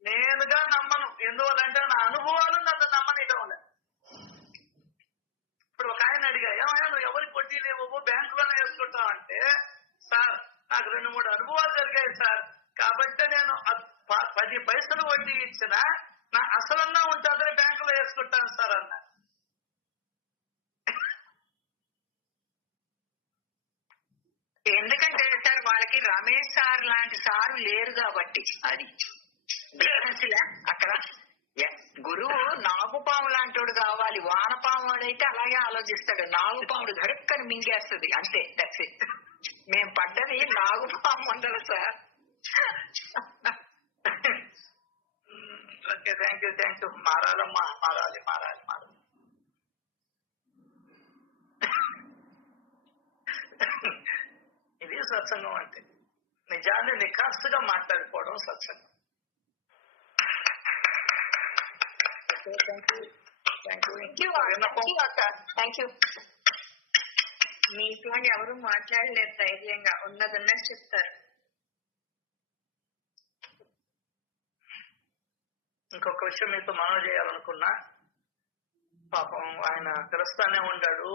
నేనుగా నమ్మను. ఎందువల్లంటే నా అనుభవాలు నన్ను నమ్మనివ్వడం లేదు. ఇప్పుడు ఒక ఆయన అడిగా, ఏమైనా నువ్వు ఎవరికి వడ్డీ లేవు బ్యాంకులోనే వేసుకుంటావు అంటే, సార్ నాకు 2-3 అనుభవాలు జరిగాయి సార్, కాబట్టి నేను 10 పైసలు వడ్డీ ఇచ్చిన నా అసలన్నా ఉంటుందని బ్యాంకులో వేసుకుంటాను సార్ అన్న. ఎందుకంటే సార్ వాళ్ళకి రమేష్ సార్ లాంటి సారు లేరు కాబట్టి. అది అక్కడ గురువు నాగుపాము లాంటోడు కావాలి. వానపాము వాడైతే అలాగే ఆలోచిస్తాడు, నాగుపాముడు గడుక్కని మింగేస్తుంది అంతే. That's it. మేం పడ్డది నాగుపాము ఉండదు సార్. Okay, thank you. మారాలమ్మా, మారాలి. ఇది సత్సంగం అంటే. నిజాన్ని నిఖాస్తుగా మాట్లాడుకోవడం సత్సంగం. Thank you. మీతో ఎవరు మాట్లాడలేదు, ధైర్యంగా ఉన్నదన్నట్టు చెప్తారు. ఇంకొక విషయం మీతో మనవి చేయాలనుకున్నా. పాపం ఆయన తెలుస్తానే ఉంటాడు,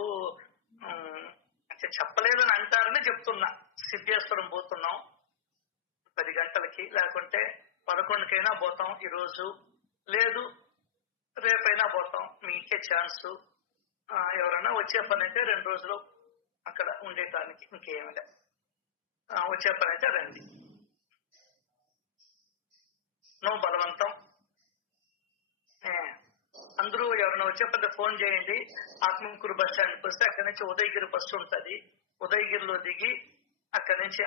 అంటే చెప్పలేదని అంటారని చెప్తున్నా. సిద్ధేశ్వరం పోతున్నాం 10 గంటలకి, లేకుంటే 11కైనా పోతాం. ఈరోజు లేదు, రేపైనా పోతాం. మీకే ఛాన్స్. ఎవరన్నా వచ్చే పని అయితే 2 రోజులు అక్కడ ఉండేటానికి, ఇంకేమి లే. వచ్చే పని అయితే రండి. నువ్వు బలవంతం. అందరూ ఎవరైనా వచ్చే పని ఫోన్ చేయండి. ఆత్మకూరు బస్ స్టాండ్కి వస్తే అక్కడి నుంచి ఉదయగిరి బస్సు ఉంటుంది. ఉదయగిరిలో దిగి అక్కడి నుంచి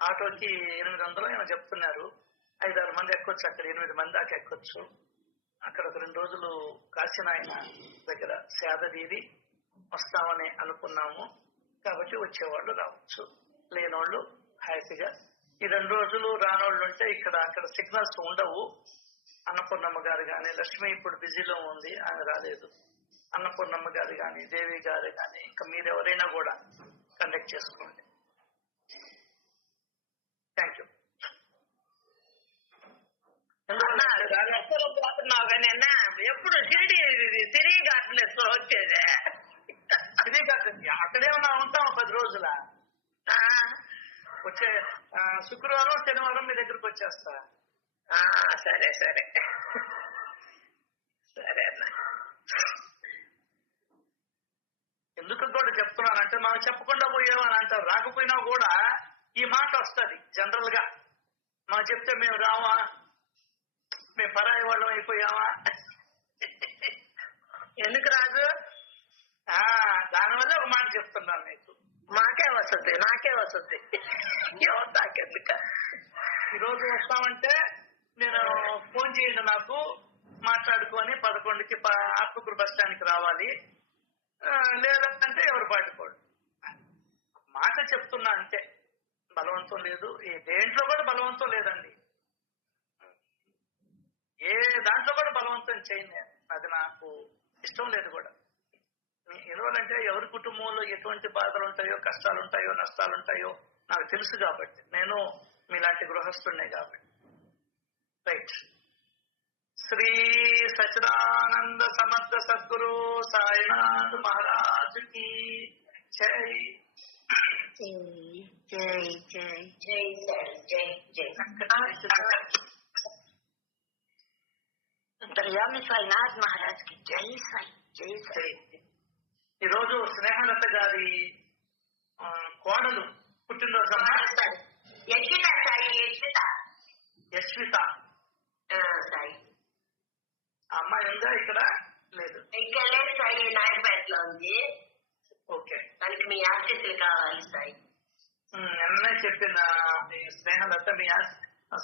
ఆటోకి 800 ఏమో చెప్తున్నారు. 5-6 మంది ఎక్కొచ్చు. అక్కడ 8 మంది దాకా ఎక్కొచ్చు. అక్కడ ఒక 2 రోజులు కాశీనాయన దగ్గర సేద తీరి వస్తామని అనుకున్నాము. కాబట్టి వచ్చేవాళ్ళు రావచ్చు, లేనోళ్ళు హ్యాపీగా. ఈ 2 రోజులు రానోళ్ళు ఉంటే అక్కడ సిగ్నల్స్ ఉండవు. అన్నపూర్ణమ్మ గారు కానీ, లక్ష్మి ఇప్పుడు బిజీలో ఉంది, ఆయన రాలేదు. అన్నపూర్ణమ్మ గారు కానీ, దేవి గారు కానీ, ఇంకా మీరెవరైనా కూడా కండక్ట్ చేసుకోండి. Thank you. పోతున్నావు కానీ అన్న, ఎప్పుడు తిరిగి కావట్లేదు వచ్చేదే. తిరిగి కాదు, అక్కడేమన్నా ఉంటాం 10 రోజుల. వచ్చే శుక్రవారం శనివారం మీ దగ్గరకు వచ్చేస్తా. సరే సరే సరే అన్న. ఎందుకు కూడా చెప్తున్నానంటే, మనం చెప్పకుండా పోయామని అంటారు. రాకపోయినా కూడా ఈ మాట వస్తుంది జనరల్ గా. మనం చెప్తే మేము రావా, మేము పరాయి వాళ్ళం అయిపోయామా, ఎందుకు రాదు? దానివల్ల ఒక మాట చెప్తున్నాను మీకు. నాకే వస్తుంది ఎవరు నాకెందుక. ఈరోజు వస్తామంటే నేను ఫోన్ చేయండి నాకు, మాట్లాడుకొని 11కి ఆత్మకూరు బస్ స్టాండ్కి రావాలి. లేదంటే ఎవరు పాటుకోడు. మాట చెప్తున్నా అంతే, బలవంతం లేదు. ఏ దేంట్లో కూడా బలవంతం లేదండి. ఏ దాంట్లో కూడా బలవంతం చేయండి, అది నాకు ఇష్టం లేదు కూడా. ఎందువల్లంటే ఎవరి కుటుంబంలో ఎటువంటి బాధలు ఉంటాయో, కష్టాలు ఉంటాయో, నష్టాలు ఉంటాయో నాకు తెలుసు కాబట్టి. నేను మీలాంటి గృహస్థుడినే కాబట్టి. రైట్. శ్రీ సచిదానంద సమర్థ సద్గురు సాయినాథ్ మహారాజుకి జై. జై జై జై జై జై దర్యామి సాయినాథ్ మహారాజ్ కి జై సాయి. జై సాయి. ఈరోజు స్నేహలత గారి కోడలు పుట్టినరోజు. యశ్విత సాయి. అమ్మాయి ఉందా ఇక్కడ? లేదు, ఇక్కడ లేదు సాయి, నాయకపేటలో ఉంది. ఓకే, దానికి మీ ఆశీస్సులు కావాలి సాయి. అన్నీ చెప్పిన స్నేహలత, మీ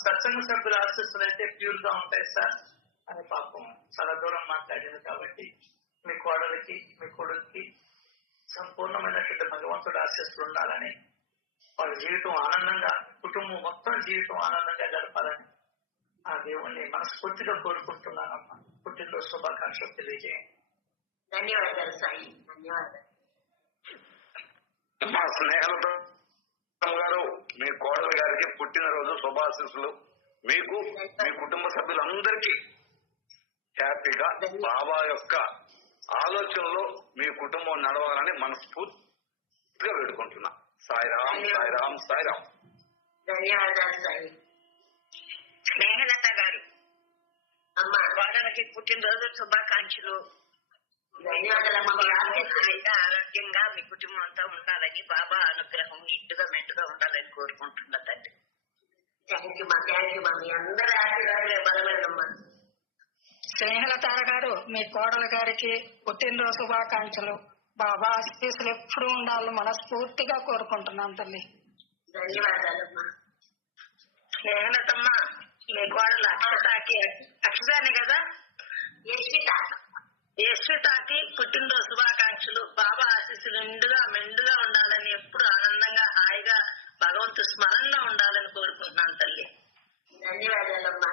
సత్సంగ సభ్యుల ఆశీస్సులు అయితే ప్యూర్ గా ఉంటాయి సార్ అని పాపం చాలా దూరం మాట్లాడింది. కాబట్టి మీ కోడలికి, మీ కొడుక్కి సంపూర్ణమైనటువంటి భగవంతుడు ఆశీస్సులు ఉండాలని, వాళ్ళ జీవితం ఆనందంగా, కుటుంబం మొత్తం జీవితం ఆనందంగా గడపాలని ఆ దేవుణ్ణి మనస్ఫూర్తిగా కోరుకుంటున్నానమ్మా. పుట్టినరోజు శుభాకాంక్షలు తెలియజేయండి. ధన్యవాదాలు సాయి, ధన్యవాదాలు. మా స్నేహలతో గారు, మీ కోడలు గారికి పుట్టినరోజు శుభాశీస్సులు. మీకు, మీ కుటుంబ సభ్యులందరికీ హ్యాపీగా బాబా యొక్క ఆలోచనలో మీ కుటుంబం నడవాలని మనస్ఫూర్తిగా వేడుకుంటున్నా. సాయిరాం సాయిరాం సాయిరాం. ధన్యవాదాలు సాయి. స్నేహలత గారు, అమ్మా కోడలకి పుట్టినరోజు శుభాకాంక్షలు. ధన్యవాదాలమ్మా. మీ ఆశీస్సులు అయితే ఆరోగ్యంగా మీ కుటుంబం అంతా ఉండాలని, బాబా అనుగ్రహం నిండుగా మెండుగా ఉండాలని కోరుకుంటున్నా తండ్రి. థ్యాంక్ యూ మా, మీ అందరి ఆశీర్వాదాలే బలమైనమ్మా. స్నేహలత గారు, మీ కోడల గారికి పుట్టినరోజు శుభాకాంక్షలు. బాబా ఆశీస్సులు ఎప్పుడు ఉండాలని మనస్ఫూర్తిగా కోరుకుంటున్నాను తల్లి. ధన్యవాదాలమ్మా. స్నేహలతమ్మ, మీ కోడలు అక్షతానే కదా? యశ్వితకి పుట్టినరోజు శుభాకాంక్షలు. బాబా ఆశీస్సులు నిండుగా మెండుగా ఉండాలని, ఎప్పుడు ఆనందంగా హాయిగా భగవంతు స్మరణలో ఉండాలని కోరుకుంటున్నాను తల్లి. ధన్యవాదాలమ్మా.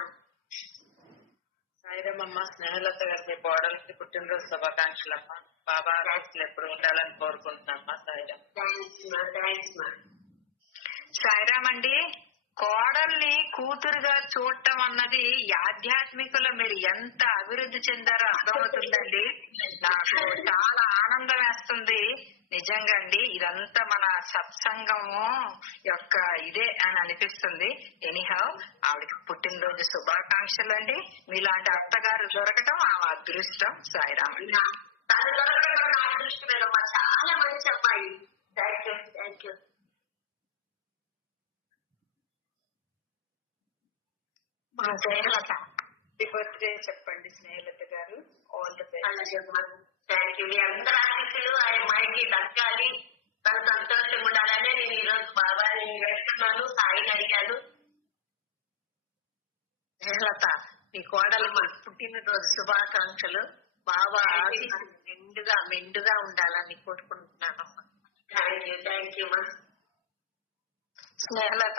సాయిరామమ్మ, స్నేహలత మీ కోడలికి పుట్టినరోజు శుభాకాంక్షలు అమ్మా. బాబా ఆశీస్సులు ఎప్పుడు ఉండాలని కోరుకుంటున్నామ్మా. సాయిరామ్. థ్యాంక్స్ మా. సాయిరామ్ అండి, కోడల్ని కూతురుగా చూడటం అన్నది ఆధ్యాత్మికలో మీరు ఎంత అభివృద్ధి చెందారో అర్థమవుతుందండి. నాకు చాలా ఆనందం వేస్తుంది నిజంగా అండి. ఇదంతా మన సత్సంగము యొక్క ఇదే అని అనిపిస్తుంది. ఎనీహౌ, ఆవిడకి పుట్టినరోజు శుభాకాంక్షలు అండి. మీలాంటి అత్తగారు దొరకటం ఆమె అదృష్టం. సాయిరామ్ అండి. తను దొరకడం నా అదృష్టమేనమ్మా. చాలా మంచి అమ్మాయి. Thank you. మా స్నేహలత బర్త్డే చెప్పండి స్నేహలత గారు. All the best. Thank you. మీ అందరి ఆశీస్సులు ఆ అమ్మాయికి దక్కాలి, తను సంతోషంగా ఉండాలనే నేను ఈరోజు బాబాని వేడుకున్నాను, సాయిని అడిగాను. స్నేహలత, మీ కోడలికి పుట్టినరోజు శుభాకాంక్షలు. బాబా ఆశీస్సులు మెండుగా ఉండాలని కోరుకుంటున్నానమ్మా. థ్యాంక్ యూ మా. స్నేహలత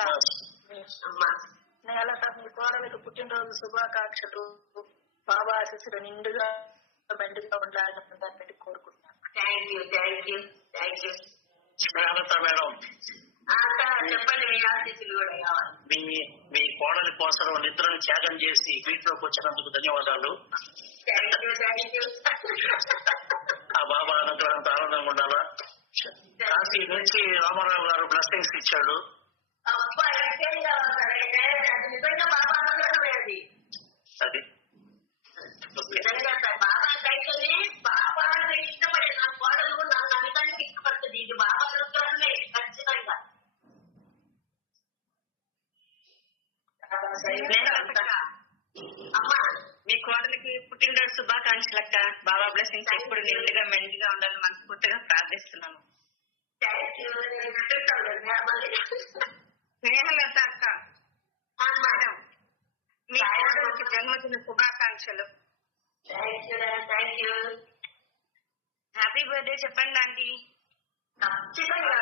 అమ్మా స్నేహలత, మీ కోడలికి పుట్టినరోజు శుభాకాంక్షలు. బాబా ఆశీస్సులు మెండుగా ఉండాలని కోరుకుంటున్నాను. Thank you. స్నేహలత మేడం, చెప్పండి, మీ ఆశీస్సులు కూడా కావాలి. మీ కోడలి కోసం నిద్రను త్యాగం చేసి వీటిలోకి వచ్చినందుకు ధన్యవాదాలు. Thank you. ఆ బాబా అనుగ్రహంతో ఆనందంగా ఉండాలా. కాశీ నుంచి రామారావు గారు బ్లెస్సింగ్స్ ఇచ్చాడు. అబ్బా, ఇంకేం కావాలి సార్? అయితే అది నిజంగా బాబా అనుగ్రహమే. అది నిజంగా సార్, బాబా కైతేనే బాబా ఇష్టపడే నా కోడలు నన్ను అందుకని ఇష్టపడుతుంది. ఇది బాబా అనుగ్రహమే ఖచ్చితంగా. అమ్మా, మీ కోడలికి పుట్టినరోజు శుభాకాంక్షలు అక్క. బాబా బ్లెస్సింగ్స్ ఎప్పుడు నిండుగా మెండుగా ఉండాలని మనస్ఫూర్తిగా ప్రార్థిస్తున్నాను. Thank you. స్నేహలత అక్క, మేడం, మీ కోడలికి జన్మదిన శుభాకాంక్షలు. Thank you. హ్యాపీ బర్త్డే చెప్పండి ఆంటీ. ఖచ్చితంగా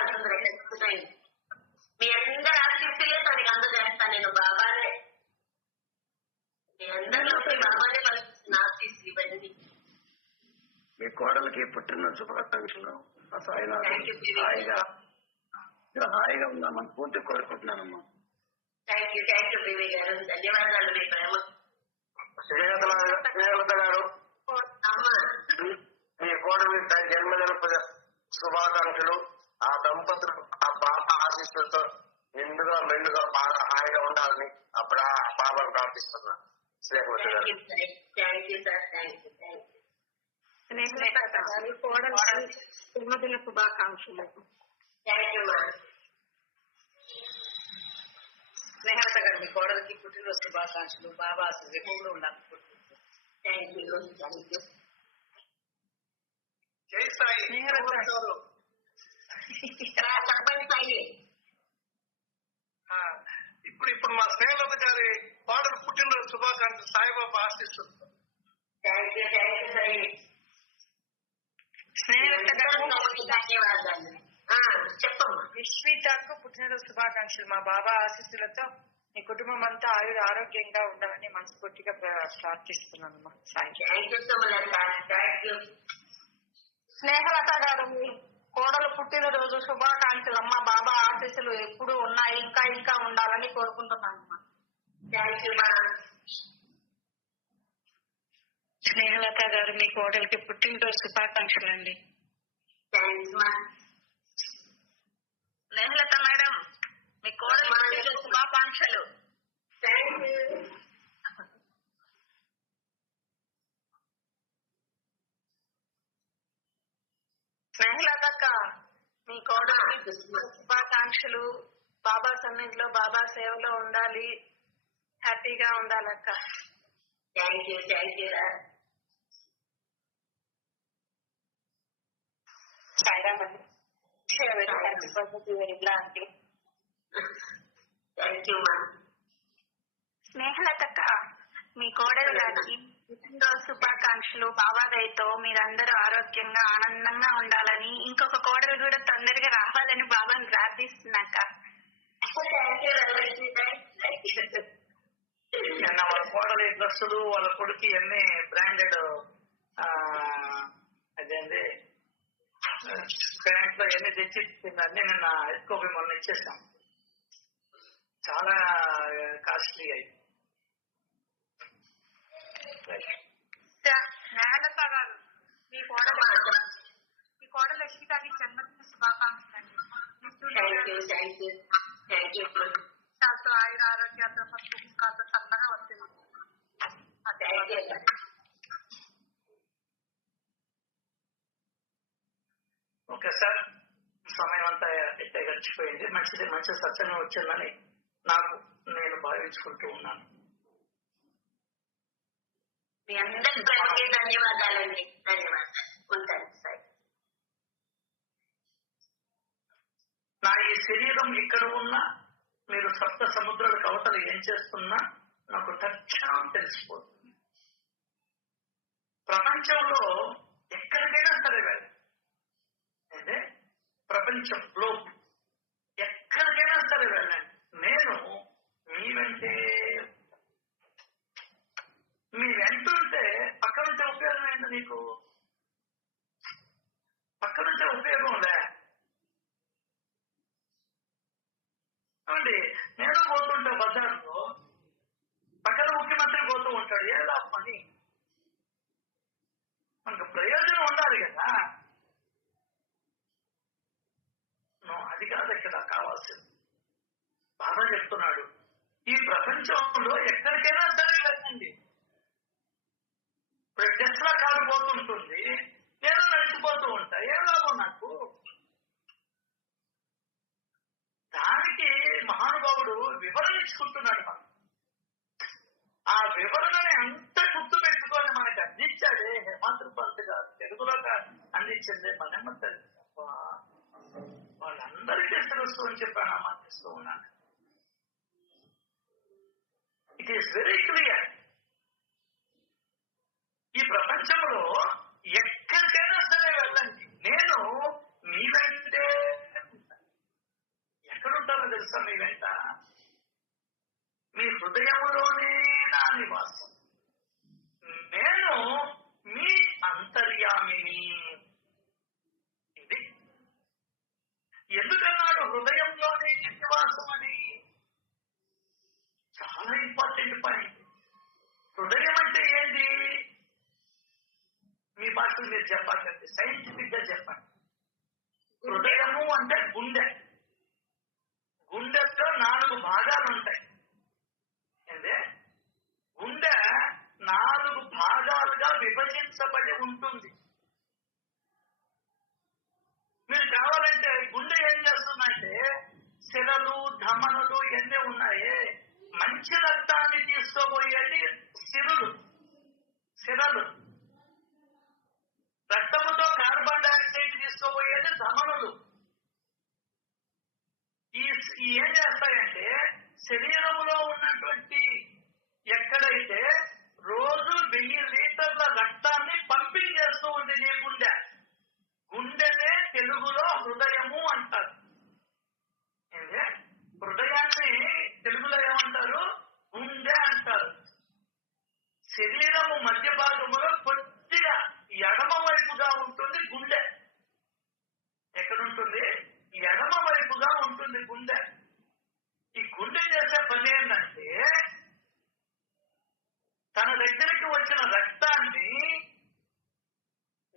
మీ అందరి ఆశీస్సులే తనకి అందజేస్తాను నేను. బాబానే మీ అందరిలో బాబానే పలుకుతున్న ఆశీస్సులు ఇవన్నీ. మీ కోడలికి పుట్టిన శుభాకాంక్షలు. హాయిగా ఉందామని పూర్తి కోరుకుంటున్నానమ్మా. థ్యాంక్ యూ బేబీ గారు. ధన్యవాదాలు మీ ప్రేమ. శ్రీలత గారు, అమ్మా, మీ కోడలి జన్మదిన శుభాకాంక్షలు. ఆ దంపతులు ఆ పాప ఆశీస్సులతో నిండుగా మెండుగా బాగా హాయిగా ఉండాలని అప్పుడు ఆ పాపను ప్రార్థిస్తున్నా. శ్రీలత గారు, thank you sir. Thank you. మీ కోడలికి జన్మదిన శుభాకాంక్షలు. థ్యాంక్ యూ మా. స్నేహలత గారు, మీ కోడలికి పుట్టినరోజు శుభాకాంక్షలు. బాబా ఆశీస్సులు ఎప్పుడు ఉండాలి. Thank you. జై సాయి. చెప్పండి సాయి. ఇప్పుడు మా స్నేహలత గారి కోడలు పుట్టినరోజు శుభాకాంక్షలు. సాయిబాబా ఆశిస్తుంది. Thank you Sai. స్నేహలత గారు, ధన్యవాదాలు. చెప్పమ్మా. విశ్వితకు పుట్టినరోజు శుభాకాంక్షలు. మా బాబా ఆశీస్సులతో మీ కుటుంబం అంతా ఆరోగ్యంగా ఉండాలని మనస్ఫూర్తిగా ప్రార్థిస్తున్నాను. Thank you so much. Thank you. Snehalatha గారు, మీ కోడలు పుట్టినరోజు శుభాకాంక్షలు. అమ్మ, బాబా ఆశీస్సులు ఎప్పుడు ఉన్నాయి, ఇంకా ఉండాలని కోరుకుంటున్నాను. థ్యాంక్ యూ మా. స్నేహలత గారు, మీ కోడలికి పుట్టినరోజు శుభాకాంక్షలు అండి. థ్యాంక్స్ మా. స్నేహలత మేడం, మీ కోడలికి శుభాకాంక్షలు. Thank you. స్నేహలత అక్క, మీ కోడలికి శుభాకాంక్షలు. బాబా సన్నిధిలో బాబా సేవలో ఉండాలి, హ్యాపీగా ఉండాలక్క. Thank you. థ్యాంక్ యూ మా. స్నేహలతక్క, మీ కోడలు గారికి పుట్టినరోజు శుభాకాంక్షలు. బాబా దయతో మీరందరూ ఆరోగ్యంగా ఆనందంగా ఉండాలని, ఇంకొక కోడలు కూడా తొందరగా రావాలని బాబాని ప్రార్థిస్తున్నాక. వాళ్ళ కోడలి డ్రెస్సులు, వాళ్ళ కొడుకు అన్ని బ్రాండెడ్ అదేంటి ప్యాంట్లో ఎన్ని తెచ్చిచ్చిందన్నీ నిన్న ఎత్తుకోపోయి మొన్న ఇచ్చేసాం. చాలా కాస్ట్లీ అయింది. స్నేహలత గారు, మీ కోడలు లక్ష్మికి జన్మదిన శుభాకాంక్షలు అండి. చాలా ఆయుర ఆరోగ్యాలతో పుస్తకాలతో చల్లగా వస్తుంది. ఓకే సార్, సమయం అంతా ఎట్టే గడిచిపోయింది. మంచి సత్సంగం వచ్చిందని నేను భావించుకుంటూ ఉన్నాను. మీ అందరికీ ధన్యవాదాలండి. ధన్యవాదాలు. ఉంటాను సార్. నా ఈ శరీరం ఇక్కడ ఉన్న మీరు సప్త సముద్రాలకు అవతల ఏం చేస్తున్నా నాకు తక్షణం తెలిసిపోతుంది. ప్రపంచంలో ఎక్కడికైనా సరే వెళ్ళి, అంటే ప్రపంచం గ్లోబ్ ఎక్కడికైనా సరే వెళ్ళండి, నేను మీ వెంటుంటే పక్క నుంచే ఉపయోగం ఏంటి? నీకు పక్క నుంచే ఉపయోగం లే. నేను పోతుంటా బజార్లో, పక్కన ముఖ్యమంత్రి పోతూ ఉంటాడు, ఏ లాభం అని? మనకు ప్రయోజనం ఉండాలి కదా. అది కాదు ఇక్కడ కావాల్సింది. బాగా చెప్తున్నాడు, ఈ ప్రపంచంలో ఎక్కడికైనా సరే వెళ్ళండి. ఇప్పుడు టెస్లా కారు పోతుంటుంది, నేను నడిచిపోతూ ఉంటా, ఏం లాభం నాకు? దానికి మహానుభావుడు వివరణ ఇచ్చుకుంటున్నాడు. మనం ఆ వివరణని అంత గుర్తు పెట్టుకొని మనకి అందించాడే హేమాద్రిపంత్ గారు, తెలుగులో అందించిందే మనమ్మ. వాళ్ళందరికీ తెలుసు అని చెప్పి ప్రణామాలు ఉన్నాను. It is very clear. ఈ ప్రపంచంలో ఎక్కడికైనా సరే వెళ్ళండి, నేను మీ వెంటే. ఎక్కడుంటారో తెలుసా? మీ వెంట, మీ హృదయంలోనే నా నివాసం. నేను మీ అంతర్యామిని. ఇది ఎందుకన్నాడు హృదయంలోనే నివాసం అని? చాలా ఇంపార్టెంట్ పాయింట్. హృదయం అంటే ఏంటి? మీ భాషలో మీరు చెప్పాలంటే సైంటిఫిక్ గా చెప్పండి. హృదయము అంటే గుండె. గుండెతో 4 భాగాలు ఉంటాయి. అంటే గుండె 4 భాగాలుగా విభజించబడి ఉంటుంది. మీరు కావాలంటే గుండె ఏం చేస్తుందంటే, శిరలు ధమనులు ఎన్ని ఉన్నాయి, మంచి రక్తాన్ని తీసుకోబోయేది శిరలు, రక్తముతో కార్బన్ డైఆక్సైడ్ తీసుకోబోయేది ధమనులు. ఏం చేస్తాయంటే, శరీరంలో ఉన్నటువంటి ఎక్కడైతే రోజు 1000 లీటర్ల రక్తాన్ని పంపింగ్ చేస్తూ ఉంది నీ గుండె. గుండెనే తెలుగులో హృదయము అంటారు. హృదయాన్ని తెలుగులో ఏమంటారు? గుండె అంటారు. శరీరము మధ్య భాగంలో కొద్దిగా ఎడమ వైపుగా ఉంటుంది గుండె. ఎక్కడుంటుంది? ఎడమ వైపుగా ఉంటుంది గుండె. ఈ గుండె చేసే పని ఏంటంటే, తన దగ్గరికి వచ్చిన రక్తాన్ని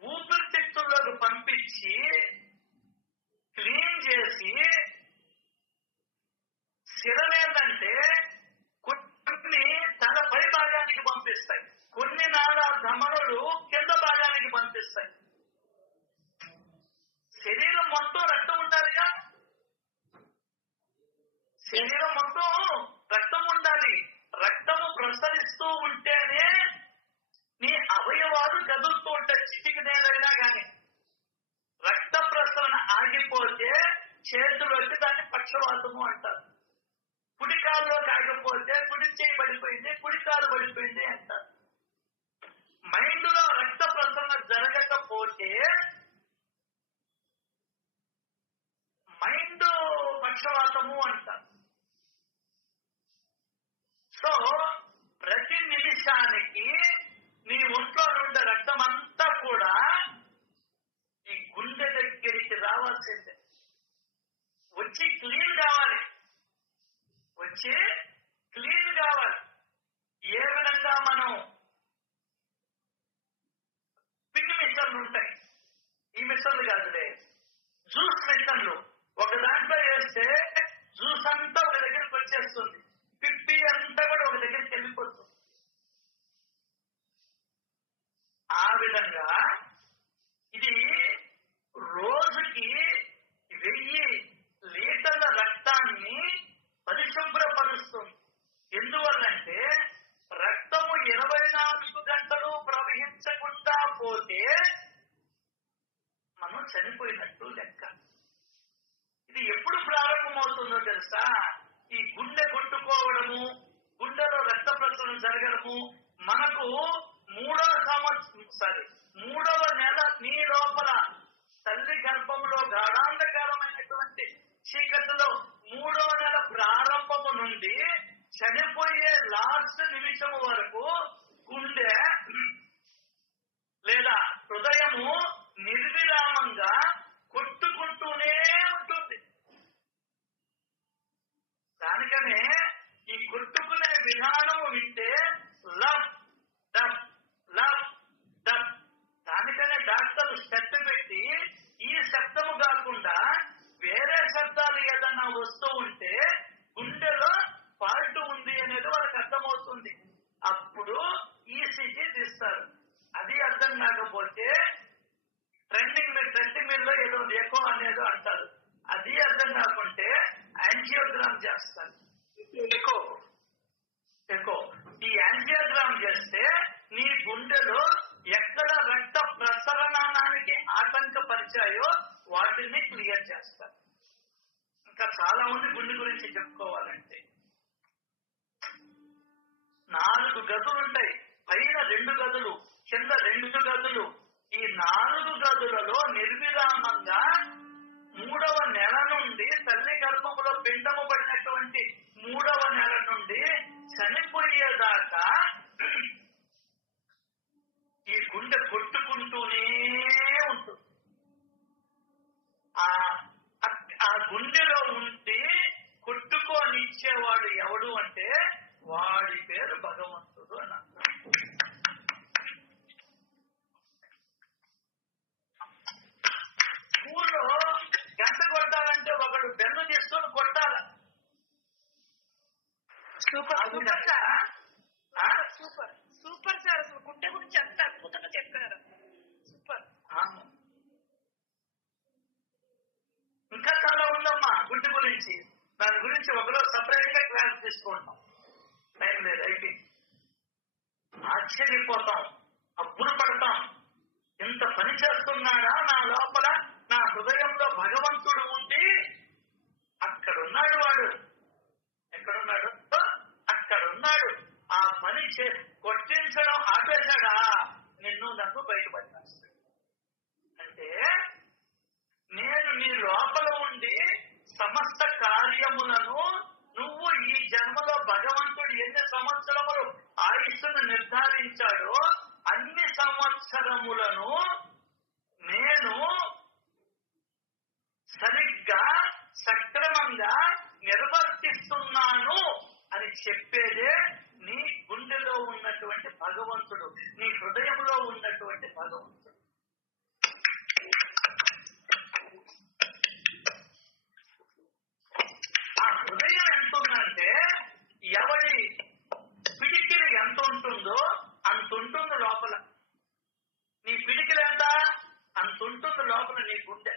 ఊపిరితిత్తుల్లోకి పంపించి క్లీన్ చేసి, శిరలేదంటే కొన్ని తన పై భాగానికి పంపిస్తాయి, కొన్ని ధమనులు కింద భాగానికి పంపిస్తాయి. శరీరం మొత్తం రక్తం ఉండాలిగా, శరీరం మొత్తం రక్తం ఉండాలి. రక్తము ప్రసరిస్తూ ఉంటేనే నీ అవయవాలు కదులుతూ ఉంటాయి. చిటికినేదైనా కానీ రక్త ప్రసరణ ఆగిపోతే చేతులు వచ్చి దాన్ని పక్షవాతము అంటారు. కుడి కాలులో ఆగిపోతే కుడి చేయి పడిపోయింది, కుడి కాలు పడిపోయింది అంటారు. మైండ్ లో రక్త ప్రసరణ జరగకపోతే మైండ్ పక్షవాతము అంటారు. సో ప్రతి నిమిషానికి నీ ఒంట్లో ఉండే రక్తం అంతా కూడా ఈ గుండె దగ్గరికి రావాల్సిందే, వచ్చి క్లీన్ కావాలి, వచ్చి క్లీన్ కావాలి. ఏ విధంగా మనం పిండి మిషన్లు ఉంటాయి, ఈ మిషన్లు కాదులే, జ్యూస్ మిషన్లు, ఒక దాంట్లో వేస్తే జ్యూస్ అంతా ఒక దగ్గరికి వచ్చేస్తుంది, పిప్పి అంతా కూడా ఒక దగ్గరికి వెళ్ళిపోతుంది. ఆ విధంగా ఇది రోజుకి 1000 లీటర్ల రక్తాన్ని పరిశుభ్రపరుస్తుంది. ఎందువల్లంటే రక్తము 24 గంటలు ప్రవహించకుండా పోతే మనం చనిపోయినట్టు లెక్క. ఇది ఎప్పుడు ప్రారంభమవుతుందో తెలుసా? ఈ గుండె కొట్టుకోవడము, గుండెలో రక్త ప్రసరణ జరగడము మనకు 3వ నెల నీ లోపల తల్లి గర్భంలో గాఢాంధకారమైనటువంటి చీకటిలో 3వ నెల ప్రారంభము నుండి చనిపోయే లాస్ట్ నిమిషము వరకు గుండె లేదా హృదయము నిర్విరామంగా కొట్టుకుంటూనే ఉంటుంది. దానికనే ఈ కొట్టుకునే విధానము వింటే లవ్ డబ్ లవ్ డబ్, దానికనే డాక్టర్లు శబ్దం పెట్టి ఈ శబ్దము కాకుండా వేరే శబ్దాలు ఏదన్నా వస్తూ ఉంటే గుండెలో ఫాల్ట్ ఉంది అనేది వాళ్ళకి అర్థమవుతుంది. అప్పుడు ఈసీజీ తీస్తారు. అది అర్థం కాకపోతే ట్రెండింగ్ లో ఏదో ఎకో అనేది అంటారు. అది అర్థం కాకుంటే యాంజియోగ్రామ్ చేస్తారు. ఎకో ఈ యాంజియోగ్రామ్ చేస్తే నీ గుండెలో ఎక్కడ రక్త ప్రసరణానికి ఆటంకపరిచాయో వాటిని క్లియర్ చేస్తారు. ఇంకా చాలా మంది గుండె గురించి చెప్పుకోవాలంటే 4 గదులు ఉంటాయి. పైన 2 గదులు, కింద 2 గదులు. ఈ 4 గదులలో నిర్విరామంగా 3వ నెల నుండి తల్లి గర్భములో పిండము పడినటువంటి 3వ నెల నుండి చనిపోయేదాకా ఈ గుండె కొట్టుకుంటూనే ఉంటుంది. ఆ గుండెలో ఉండి కొట్టుకోనిచ్చేవాడు ఎవడు అంటే వాడి పేరు భగవంతుడు అని అంటారు. ఊళ్ళో గంట కొట్టాలంటే ఒకడు బెన్ను తీసుకొని కొట్టాలి. సూపర్ సూపర్ సార్, అసలు గుండె గురించి అంత అద్భుతంగా చెప్పారు. సూపర్. ఇంకా చాలా ఉందమ్మా గుండె గురించి. దాని గురించి ఒకరోజు సపరేట్ గా క్లాస్ తీసుకుంటాం. టైం లేదు, అయిపోయింది. ఆశ్చర్యపోతాం, అబ్బురు పడతాం. ఇంత పని చేస్తున్నాడా నా లోపల, నా హృదయంలో భగవంతుడు ఉండి అక్కడున్నాడు. వాడు ఎక్కడున్నాడు? అక్కడున్నాడు. ఆ పని కొట్టించడం ఆపేశాడా నిన్ను నన్ను బయటపడేస్తాడు. అంటే నేను నీ లోపల ఉండి సమస్త కార్యములను నువ్వు ఈ జన్మలో భగవంతుడు ఎన్ని సంవత్సరములు ఆయుష్ను నిర్ధారించాడో అన్ని సంవత్సరములను నేను సరిగ్గా సక్రమంగా నిర్వర్తిస్తున్నాను అని చెప్పేదే నీ గుండెలో ఉన్నటువంటి భగవంతుడు, నీ హృదయంలో ఉన్నటువంటి భగవంతుడు. ఆ హృదయం ఎంత ఉందంటే ఎవడి పిడికిలి ఎంత ఉంటుందో అంత ఉంటుంది లోపల. నీ పిడికిలి ఎంత అంత ఉంటుంది లోపల నీ గుండె.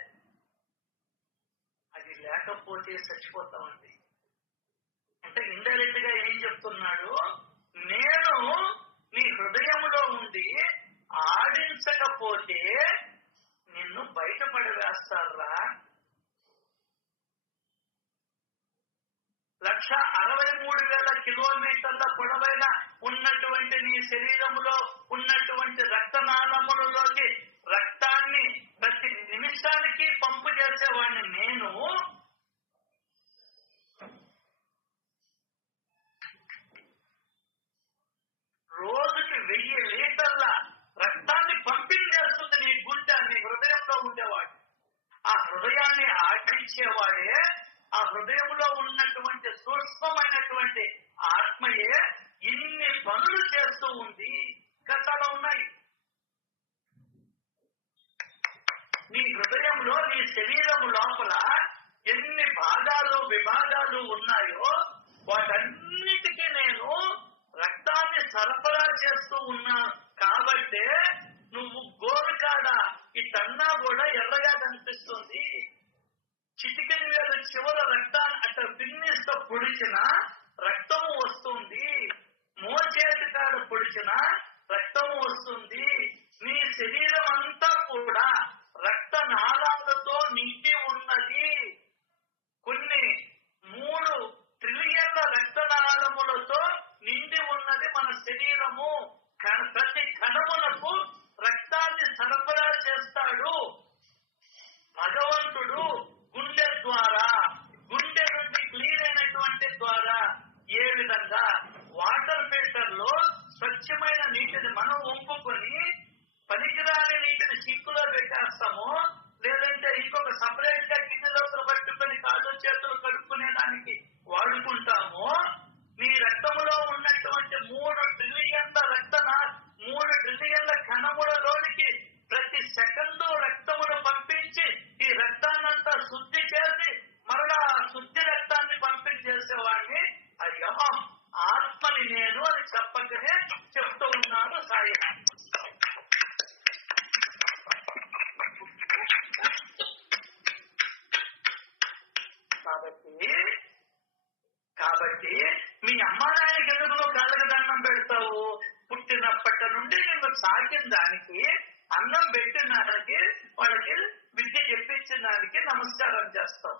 అది లేకపోతే చచ్చిపోతామండి. అంటే ఇండైరెక్ట్ గా ఏం చెప్తున్నాడు? నేను నీ హృదయంలో ఉండి ఆడించకపోతే నిన్ను బయటపడివేస్తారా? 163,000 కిలోమీటర్ల పొడవైన ఉన్నటువంటి నీ శరీరములో ఉన్నటువంటి రక్తనాళములలోకి రక్తాన్ని ప్రతి నిమిషానికి పంపు చేసేవాడిని నేను. రోజుకి 1000 లీటర్ల ఉండేవాడు. ఆ హృదయాన్ని ఆడించేవాడే, ఆ హృదయంలో ఉన్నటువంటి సూక్ష్మమైనటువంటి ఆత్మయే ఇన్ని పనులు చేస్తూ ఉంది. కథలు ఉన్నాయి. నీ హృదయంలో, నీ శరీరం లోపల ఎన్ని భాగాలు విభాగాలు ఉన్నాయో వాటన్నిటికీ నేను రక్తాన్ని సరఫరా చేస్తూ ఉన్నాను. కాబట్టే నువ్వు గోరుకాడ ఇటన్నా కూడా ఎర్రగా కనిపిస్తుంది. చిటికెన్ వేలు చివర రక్తాన్ని అట్లా పిన్నిస్తో పొడిచిన రక్తము వస్తుంది. మోచేతి కాడ పొడిచిన రక్తము వస్తుంది. నీ శరీరం అంతా కూడా రక్త నాళాలతో నిండి ఉన్నది. కొన్ని 3 ట్రిలియన్ల రక్తనాళములతో నిండి ఉన్నది మన శరీరము. ప్రతి కణములకు రక్తాన్ని సరఫరా చేస్తాడు భగవంతుడు. గుండె ద్వారా, గుండె నుండి క్లీన్ అయినటువంటి ద్వారా ఏ విధంగా వాటర్ ఫిల్టర్ లో స్వచ్ఛమైన నీటిని మనం వంపుకొని పనికిరాని నీటిని సింకులో పెట్టేస్తాము, లేదంటే ఇంకొక సపరేట్ గా గిన్నెలో పట్టుకొని కాళ్ళు చేతులు కడుక్కునే దానికి వాడుకుంటాము. నీ రక్తములో ఉన్నటువంటి 3 ట్రిలియన్ల 3 ట్రిలియన్ల కణములలోనికి ప్రతి సెకండు రక్తమును పంపించి ఈ రక్తాన్నంతా శుద్ధి చేసి మరలా శుద్ధి రక్తాన్ని పంపించేసేవాడిని అయ్యమం ఆత్మని నేను అని చెప్పకనే చెప్తూ ఉన్నాను సాయి. కాబట్టి మీ అమ్మ నాయనకి ఎందుకు నువ్వు కాళ్ళకి దండం పెడతావు? పుట్టినప్పటి నుండి నువ్వు సాగిన దానికి, అన్నం పెట్టిన దానికి, వాళ్ళకి విద్య చెప్పించిన దానికి నమస్కారం చేస్తావు.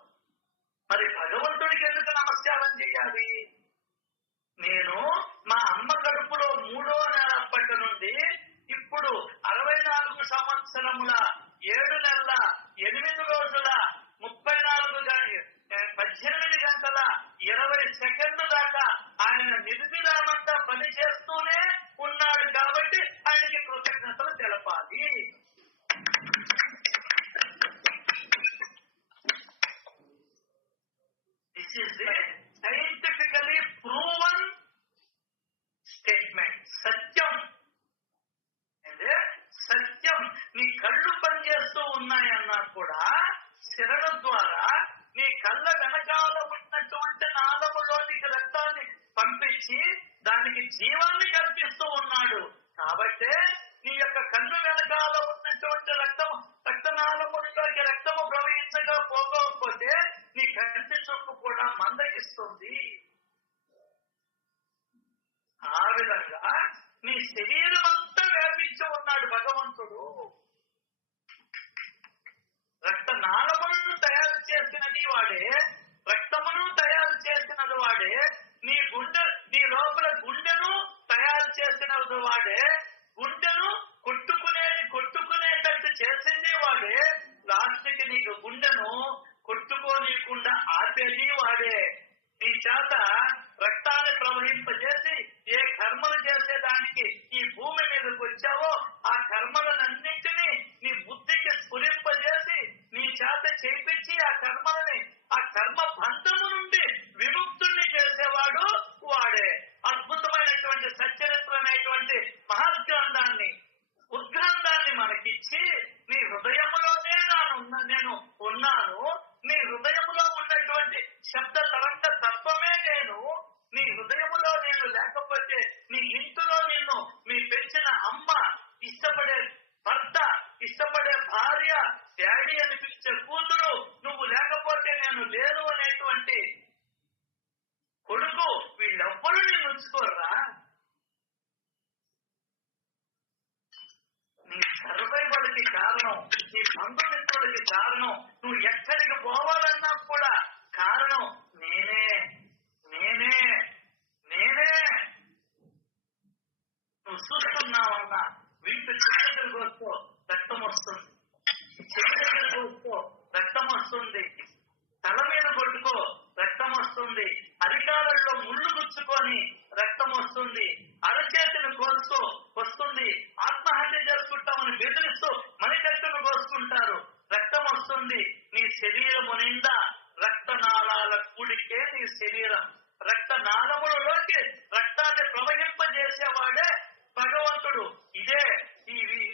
మరి భగవంతుడికి ఎందుకు నమస్కారం చేయాలి? నేను మా అమ్మ కడుపులో 3వ నెల అప్పటి నుండి ఇప్పుడు 64 సంవత్సరముల 7 నెలల 8 రోజుల 18 గంటల 20 సెకండ్ల దాకా ఆయన నిర్విరామంగా పనిచేస్తూనే ఉన్నాడు. కాబట్టి ఆయనకి కృతజ్ఞతలు తెలపాలి. This is the scientifically proven statement. సత్యం అంటే సత్యం. నీ కళ్ళు పనిచేస్తూ ఉన్నాయన్నా కూడా శరణ ద్వారా నీ కళ్ళ వెనకాల ఉన్నటువంటి నాళములోనికి రక్తాన్ని పంపించి దానికి జీవాన్ని కల్పిస్తూ ఉన్నాడు. కాబట్టే నీ యొక్క కన్ను వెనకాల ఉన్నటువంటి రక్తనాళములలోకి రక్తము ప్రవహించగా పోకపోతే నీ కంటి చూపు కూడా మందగిస్తుంది. ఆ విధంగా నీ శరీరం అంతా వ్యాపించి ఉన్నాడు భగవంతుడు. రక్తనాళములను తయారు చేసినది వాడే, రక్తమును తయారు చేసినది వాడే, నీ లోపల గుండెను తయారు చేసినది వాడే, గుండెను కొట్టుకునేటట్టు చేసింది వాడే, లాస్ట్కి నీకు గుండెను కొట్టుకోనీయకుండా ఆపేది వాడే. నీ చేత రక్తాన్ని ప్రవహింపజేసి ఏ కర్మలు చేసేదానికి ఈ భూమి మీదకి వచ్చావో ఆ కర్మలన్నింటినీ నీ బుద్ధికి స్ఫురింపజేసి నీ చేత చేయించి ఆ కర్మ బంధము నుండి విముక్తుల్ని చేసేవాడు వాడే. అద్భుతమైనటువంటి సచ్చరిత్రమైనటువంటి మహద్గ్రంథాన్ని, ఉద్గ్రంథాన్ని మనకిచ్చి నీ హృదయంలోనే నేను ఉన్నాను, నీ హృదయంలో ఉన్నటువంటి శబ్ద తరంగ తత్వమే నేను, నీ హృదయములో నేను లేకపోతే నీ ఇంటిలో నిన్ను మీ పెంచిన అమ్మ, ఇష్టపడే భర్త, ఇష్టపడే భార్య, డాడీ అనిపించే కూతురు నువ్వు లేకపోతే నేను లేను అనేటువంటి కొడుకు, వీళ్ళెవ్వరూ నేను ఉంచుకోర్రా. నీ సర్వైవల్కి కారణం, నీ బంధుమిత్రులకి కారణం, నువ్వు ఎక్కడికి పోవాలన్నా కూడా కారణం నేనే. నువ్వు చూస్తున్నావన్నా వీటి దగ్గరకు వస్తూ రక్తం వస్తుంది, చెవి దగ్గరకు వస్తూ రక్తం వస్తుంది, తల మీద కొట్టుకో రక్తం వస్తుంది, అరికాలలో ముళ్ళు గుచ్చుకొని రక్తం వస్తుంది, అరచేతిని కోస్తూ వస్తుంది, ఆత్మహత్య చేసుకుంటామని బెదిరిస్తూ మణికట్టును కోసుకుంటారు, శరీరము నిండా రక్తనాళాల కూడికే నీ శరీరం. రక్తనాళములలోకి రక్తాన్ని ప్రవహింపజేసేవాడే భగవంతుడు. ఇదే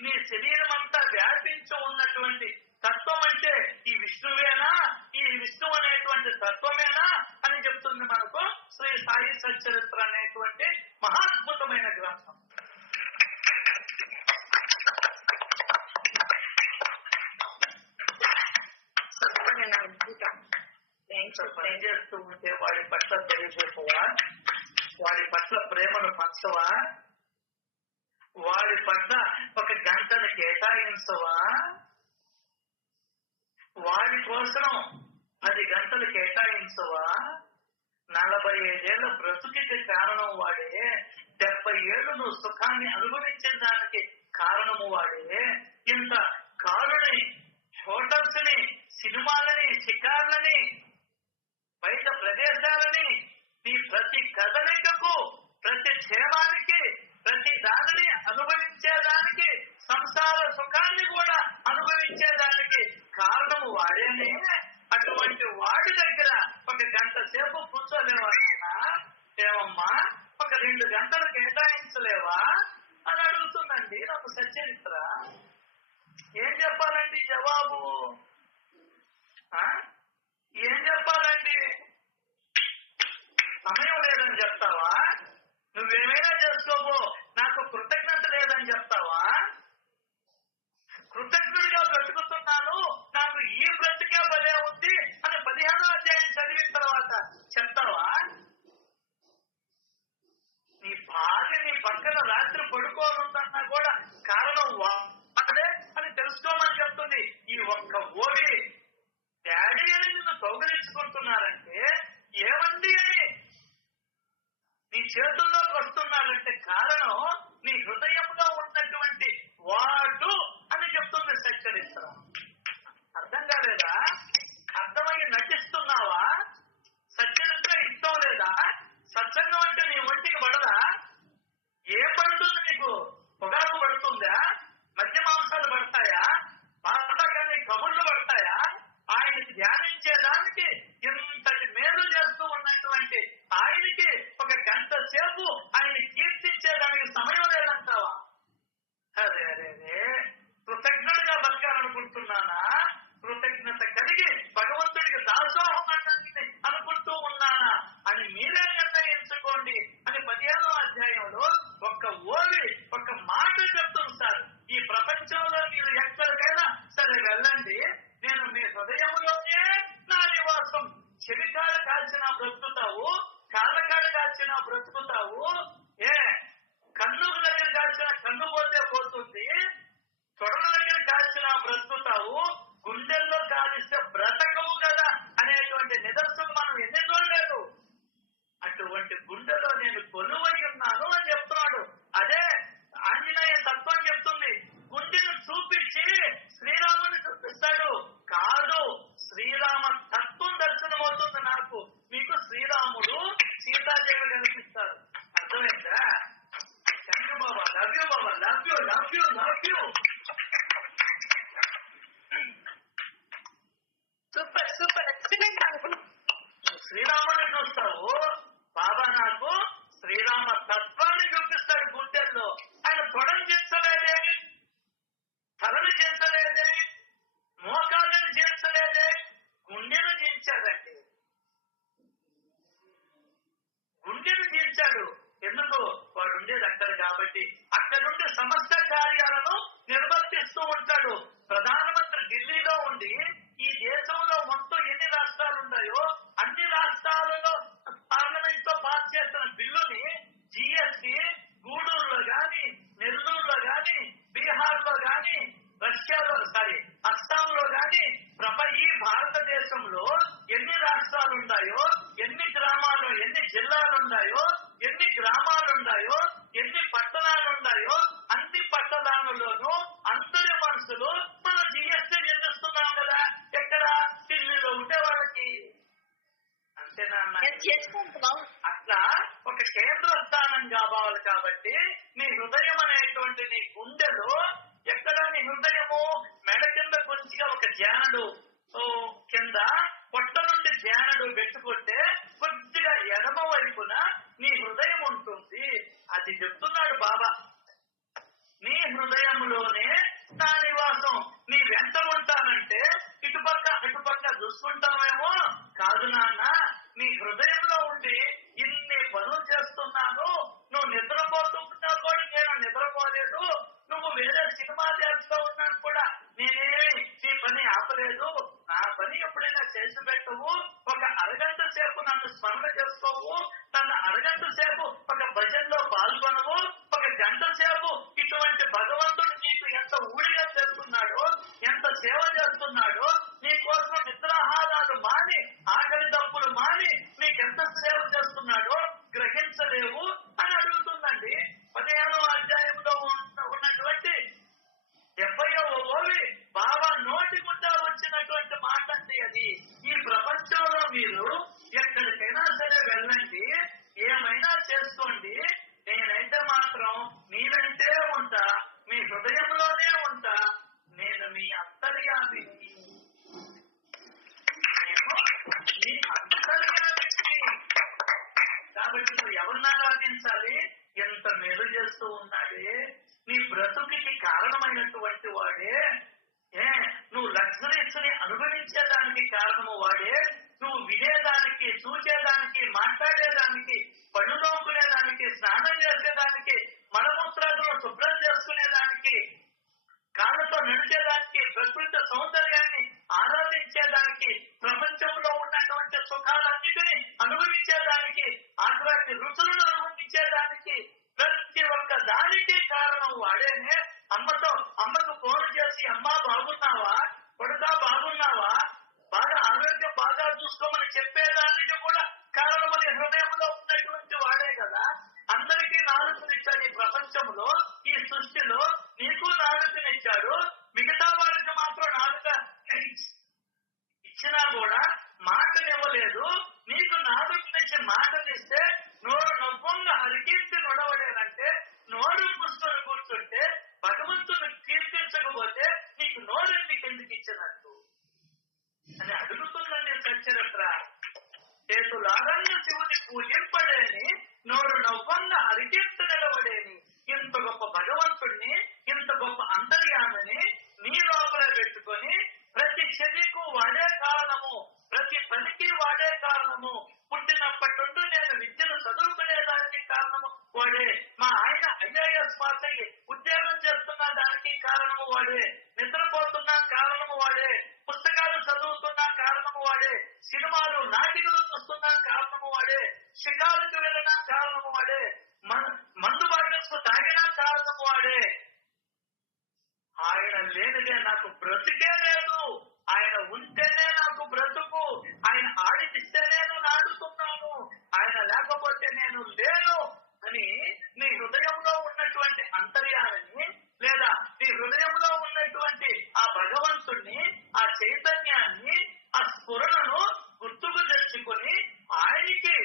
నీ శరీరం అంతా వ్యాపించి ఉన్నటువంటి తత్వం అంటే ఈ విష్ణువేనా, ఈ విష్ణువు అనేటువంటి తత్వమేనా అని చెప్తుంది మనకు శ్రీ సాయి సచ్చరిత్ర అనేటువంటి మహాద్భుతమైన గ్రంథం. పని చేస్తూ ఉంటే వాడి పట్ల తెలియజేసవా, వాడి పట్ల ప్రేమను పంచవా, వాడి పట్ల ఒక గంటను కేటాయించవా, వాడి కోసం 10 గంటలు కేటాయించవా. 45 ఏళ్ల బ్రతుకికి కారణం వాడే, 70 ఏళ్ళు నువ్వు సుఖాన్ని అనుభవించిన దానికి కారణము వాడే. ఇంత కారుని, హోటల్స్ ని, సినిమాలని, షికార్లని, బయట ప్రదేశాలని, నీ ప్రతి కదలికకు, ప్రతి క్షేమానికి, ప్రతి దానిని అనుభవించేదానికి, సంసార సుఖాన్ని కూడా అనుభవించేదానికి కారణము వాడేనే. అటువంటి వాడి దగ్గర 1 గంట సేపు కూర్చోలేవా? ఏమమ్మా 1-2 గంటలు కేటాయించలేవా అని అడుగుతుందండి నాకు సచ్చరిత్ర. ఏం చెప్పాలండి జవాబు? ఏం చెప్పాలండి? సమయం లేదని చెప్తావా? నువ్వేమైనా చేసుకోవో, నాకు కృతజ్ఞత లేదని చెప్తావా? కృతజ్ఞుడిగా బ్రతుకుతున్నాను, నాకు ఈ బ్రతికే భలే ఉంది అని 15వ అధ్యాయం చదివిన తర్వాత చెప్తావా? నీ భార్య నీ పక్కన రాత్రి పడుకోనుందన్నా కూడా కారణం వాడే అని తెలుసుకోమని చెప్తుంది. ఈ ఒక్క ఓడి డాడీ అని నిన్ను కౌగిలించుకుంటున్నారంటే, ఏమండి అని నీ చేతుల్లోకి వస్తున్నారంటే కారణం నీ హృదయంలో ఉన్నటువంటి వాడు అని చెప్తుంది సచ్చరిత్ర. అర్థం కాలేదా? అర్థమై నటిస్తున్నావా? సచ్చరిత్ర ఇష్టం లేదా? సత్సంగం అంటే నీ ఒంటికి పడదా? ఏం పడుతుంది నీకు? పొగాకు పడుతుందా? మధ్య మాంసాలు పడతాయా? పాతకాన్ని కబుర్లు పడతాయా? ఆయన ధ్యానించేదానికి ఇంతటి మేలు చేస్తూ ఉన్నటువంటి ఆయనకి 1 గంట సేపు ఆయన కీర్తించేదానికి సమయం లేదంటావా? అదే అదే కృతజ్ఞతగా బతకాలనుకుంటున్నానా? కృతజ్ఞత కలిగి భగవంతుడికి దాసోహం అనుకుంటూ ఉన్నానా అని మీరే నిర్ణయించుకోండి అని 15వ అధ్యాయంలో ఒక్క ఓవి, ఒక్క మాట చెప్తుంది సార్. ఈ ప్రపంచంలో మీరు ఎక్కడికైనా సరే వెళ్ళండి, నేను మీ హృదయంలోనే నా నివాసం. చెవికాడ కాల్చిన బ్రతుకుతావు, కాళ్ళకాడ కాల్చిన బ్రతుకుతావు. కన్ను దగ్గర కాల్చిన కన్ను పోతే పోతుంది, తొడల దగ్గర కాల్చిన బ్రతుకుతావు, గుండెల్లో కాలిస్తే బ్రతకవు కదా అనేటువంటి నిదర్శనం మనం ఎన్ని చూడలేదు. అటువంటి గుండెలో నేను కొలువై ఉన్నాను అని చెప్తున్నాడు. అదే ఆంజనేయ తత్వం చెప్తుంది. గుండెను చూపించి శ్రీరాముని చూపిస్తాడు కాదు, శ్రీరామ తత్వం దర్శనం అవుతుంది నాకు. మీకు శ్రీరాముడు, సీతాదేవి కనిపిస్తారు. అర్థమైందా? Thank you Baba, love you Baba, love you love you love you. Super super excellent. శ్రీరాముడిని చూస్తావు, బాబా నాకు శ్రీరామ తత్వాన్ని చూపిస్తాడు గుండెల్లో. ఆయన తొడని చేర్చలేదే, తలని చేర్చలేదే, మోకాళ్ళని చేర్చలేదే, గుండెను చేర్చాడండి. గుండెను తీర్చాడు. ఎందుకు? వాడు ఉండేది అక్కడ కాబట్టి. అక్కడ నుండి సమస్త కార్యాలను నిర్వర్తిస్తూ ఉంటాడు. ప్రధానమంత్రి ఢిల్లీలో ఉండి ఈ దేశంలో మొత్తం ఎన్ని రాష్ట్రాలు ఉన్నాయో అన్ని రాష్ట్రాలలో పార్లమెంట్ తో పాస్ చేసిన బిల్లుని జిఎస్టి గూడూరులో గాని, నెల్లూరులో గాని, బీహార్ లో గాని, రష్యాలో అస్సాంలో గాని, ఈ భారతదేశంలో ఎన్ని రాష్ట్రాలు ఉన్నాయో, ఎన్ని గ్రామాలు, ఎన్ని జిల్లాలు ఉన్నాయో, ఎన్ని గ్రామాలు ఉన్నాయో, ఎన్ని పట్టణాలు ఉన్నాయో అన్ని పట్టణాలలోనూ అందరి మనుషులు మన జిఎస్టీ చెల్లిస్తున్నాం కదా. ఎక్కడ? ఢిల్లీలో ఉండే వాళ్ళకి. అంతేనా? అట్లా ఒక కేంద్ర స్థానం కావాలి కాబట్టి నీ హృదయం అనేటువంటి నీ గుండెలో ఎక్కడ నీ హృదయము మెడ కింద కొంచెంగా ఒక ధ్యానుడు కింద చూసుకుంటామేమో. కాదు నాన్న, నీ హృదయంలో ఉండి ఇన్ని పనులు చేస్తున్నాను, నువ్వు నిద్రపోతున్నా కూడా నేను నిద్రపోలేదు, నువ్వు వేరే సినిమా చేస్తూ ఉన్నాను కూడా నేనేమి నీ పని ఆపలేదు, నా పని ఎప్పుడైనా చేసి పెట్టవు, ఒక అరగంట సేపు నన్ను స్మరణ చేసుకోవు, నన్ను అరగంట సేపు ఒక భజనలో పాల్గొనవు, ఒక గంట సేపు ఇటువంటి భగవంతుడు నీకు ఎంత ఊడిగా చేస్తున్నాడో, ఎంత సేవ చేస్తున్నాడో, నీ కోసం నిద్రాహారాలు మాని ఆకలి దప్పులు మాని నీకెంత సేవ చేస్తున్నాడో గ్రహించలేవు అని అడుగుతుందండి. 15వ అధ్యాయంలో ఉన్నటువంటి 70వ ఓవి బాబా నోటి గుండా వచ్చినటువంటి మాట అండి అది. ఈ ప్రపంచంలో మీరు ఎక్కడికైనా సరే వెళ్ళండి, ఏమైనా చేసుకోండి, నేనైతే మాత్రం నేనంటే ఉంటా, మీ హృదయంలోనే ఉంటా, నేను మీ అంతర్యామిని, నేను మీ అంతర్యామిని. కాబట్టి నువ్వు ఎవరిని ఆరాధించాలి? ఎంత మేలు చేస్తూ ఉన్నాడే, నీ బ్రతుకికి కారణమైనటువంటి వాడే, నువ్వు లగ్జరీస్ ని అనుభవించేదానికి కారణము వాడే, నువ్వు వినేదానికి, చూసేదానికి, మాట్లాడేదానికి, పళ్ళు నోకునేదానికి, స్నానం చేసేదానికి, మలమూత్రాలను శుభ్రం చేసుకునేదానికి, కాళ్ళతో నడిచేదానికి, ప్రకృతి సౌందర్యాన్ని ఆరాధించేదానికి, ప్రపంచంలో ఉన్నటువంటి సుఖాలన్నిటినీ అనుభవించేదానికి, అటువంటి రుచులను అనుభవించేదానికి, ప్రతి ఒక్క దానికి కారణం వాడేనే. అమ్మకు ఫోన్ చేసి అమ్మా బాగున్నావా, కొడుకా బాగున్నావా, బాగా ఆరోగ్యం బాగా చూసుకోమని చెప్పేదానికి కూడా కారణమని హృదయంలో ఉన్నటువంటి వాడే కదా. అందరికీ నాలుకనిచ్చాడు ఈ ప్రపంచంలో, ఈ సృష్టిలో నీకు నాలుకనిచ్చాడు, మిగతా వారికి మాత్రం నాలుక ఇచ్చినా కూడా మాటనివ్వలేదు. నీకు నాలుకనిచ్చి మాటనిస్తే నోరు నవ్వంగా హరికీర్తి నొడవలేదంటే, నోరు పుస్తకం కూర్చుంటే భగవంతుని కీర్తించకపోతే నీకు నోరెందుకు ఎందుకు ఇచ్చినట్టు అని అడుగుతుందండి సచ్చరిత్ర. చేతులారన్న శివుని పూజింపడేని, నోరు నవ్వంగా హరికీర్తి నిలవడేని, ఇంత గొప్ప భగవంతుణ్ణి, ఇంత గొప్ప అంతర్యామిని నీ లోపలే పెట్టుకొని ప్రతి చర్యకు వాడే కారణము, ప్రతి పనికి వాడే కారణము, పుట్టినప్పటి నుండి నేను విద్యను చదువుకునేదానికి కారణము వాడే, మా ఆయన ఐఏఎస్ పాస్ అయ్యి ఉద్యోగం చేస్తున్న దానికి కారణము వాడే, నిద్రపోతున్న కారణము వాడే, పుస్తకాలు చదువుతున్న కారణము వాడే, సినిమాలు నాటికలు చూస్తున్న కారణము వాడే, షికారుకు వెళ్ళిన కారణము వాడే, మందు బాటకు తాగిన కారణము వాడే. ఆయన లేనిదే నాకు బ్రతుకే లేదు, ఆయన ఉంటేనే నాకు బ్రతుకు, ఆయన ఆడిపిస్తే నేను నాడుతున్నాను, ఆయన లేకపోతే నేను లేను అని నీ హృదయంలో ఉన్నటువంటి అంతర్యాన్ని, లేదా నీ హృదయంలో ఉన్నటువంటి ఆ భగవంతుణ్ణి, ఆ చైతన్యాన్ని, ఆ స్ఫురణను గుర్తుకు తెచ్చుకొని ఆయనకి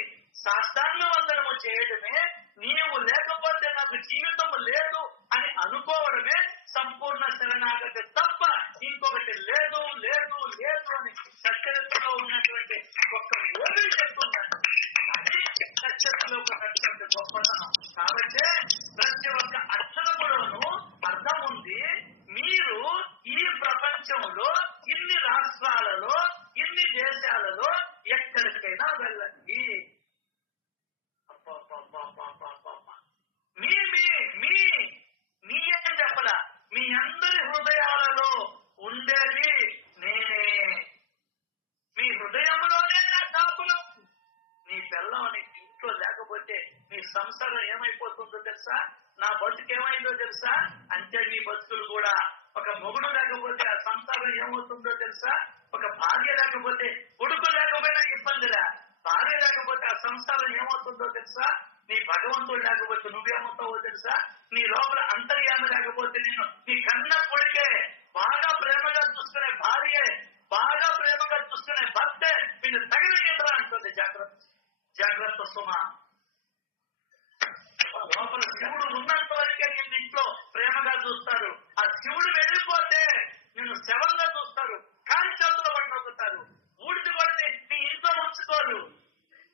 సాష్టాంగ వందనము చేయడమే, నీవు లేకపోతే నాకు జీవితం లేదు అని అనుకోవడమే సంపూర్ణ శరణాగతి తప్ప ఇంకొకటి లేదు లేదు లేదు అని సత్యలో ఉన్నటువంటి ఒక్క ఓడి చెప్తున్నాను. అది సత్యలో ఉన్నటువంటి గొప్పతనం. కాబట్టి ప్రతి ఒక్క అక్షరములోనూ అర్థం ఉంది. మీరు ఈ ప్రపంచంలో ఇన్ని రాష్ట్రాలలో, ఇన్ని దేశాలలో ఎక్కడికైనా వెళ్ళండి, మీ ఏం చెప్పలా, మీ అందరి హృదయాలలో ఉండేది నేనే, మీ హృదయంలోనే నా కాపులం. నీ పిల్లం నీ ఇంట్లో లేకపోతే నీ సంసారం ఏమైపోతుందో తెలుసా, నా బతుకు ఏమైందో తెలుసా, అంతే నీ బతుకులు కూడా. ఒక మొగుడు లేకపోతే ఆ సంసారం ఏమవుతుందో తెలుసా, ఒక భార్య లేకపోతే, కొడుకు లేకపోయినా ఇబ్బందిరా, భార్య లేకపోతే ఆ సంసారం ఏమవుతుందో తెలుసా, నీ భగవంతుడు లేకపోతే నువ్వేమవుతావో తెలుసా, నీ లోపల అంతర్యామి లేకపోతే నేను నీ కన్న కొడుకే, బాగా ప్రేమగా చూసుకునే భార్యే, బాగా ప్రేమగా చూసుకునే భర్తే వీళ్ళు తగిన ఎదురా అంటుంది. జాగ్రత్త జాగ్రత్త సుమా. లోపల శివుడు ఉన్నంత వరకే నిన్ను ఇంట్లో ప్రేమగా చూస్తారు, ఆ శివుడు వెళ్ళిపోతే నిన్ను శవంగా చూస్తారు, కాలి చేతులు పట్టుకుంటారు, బూడిది కూడా నీ ఇంట్లో ఉంచుకోరు.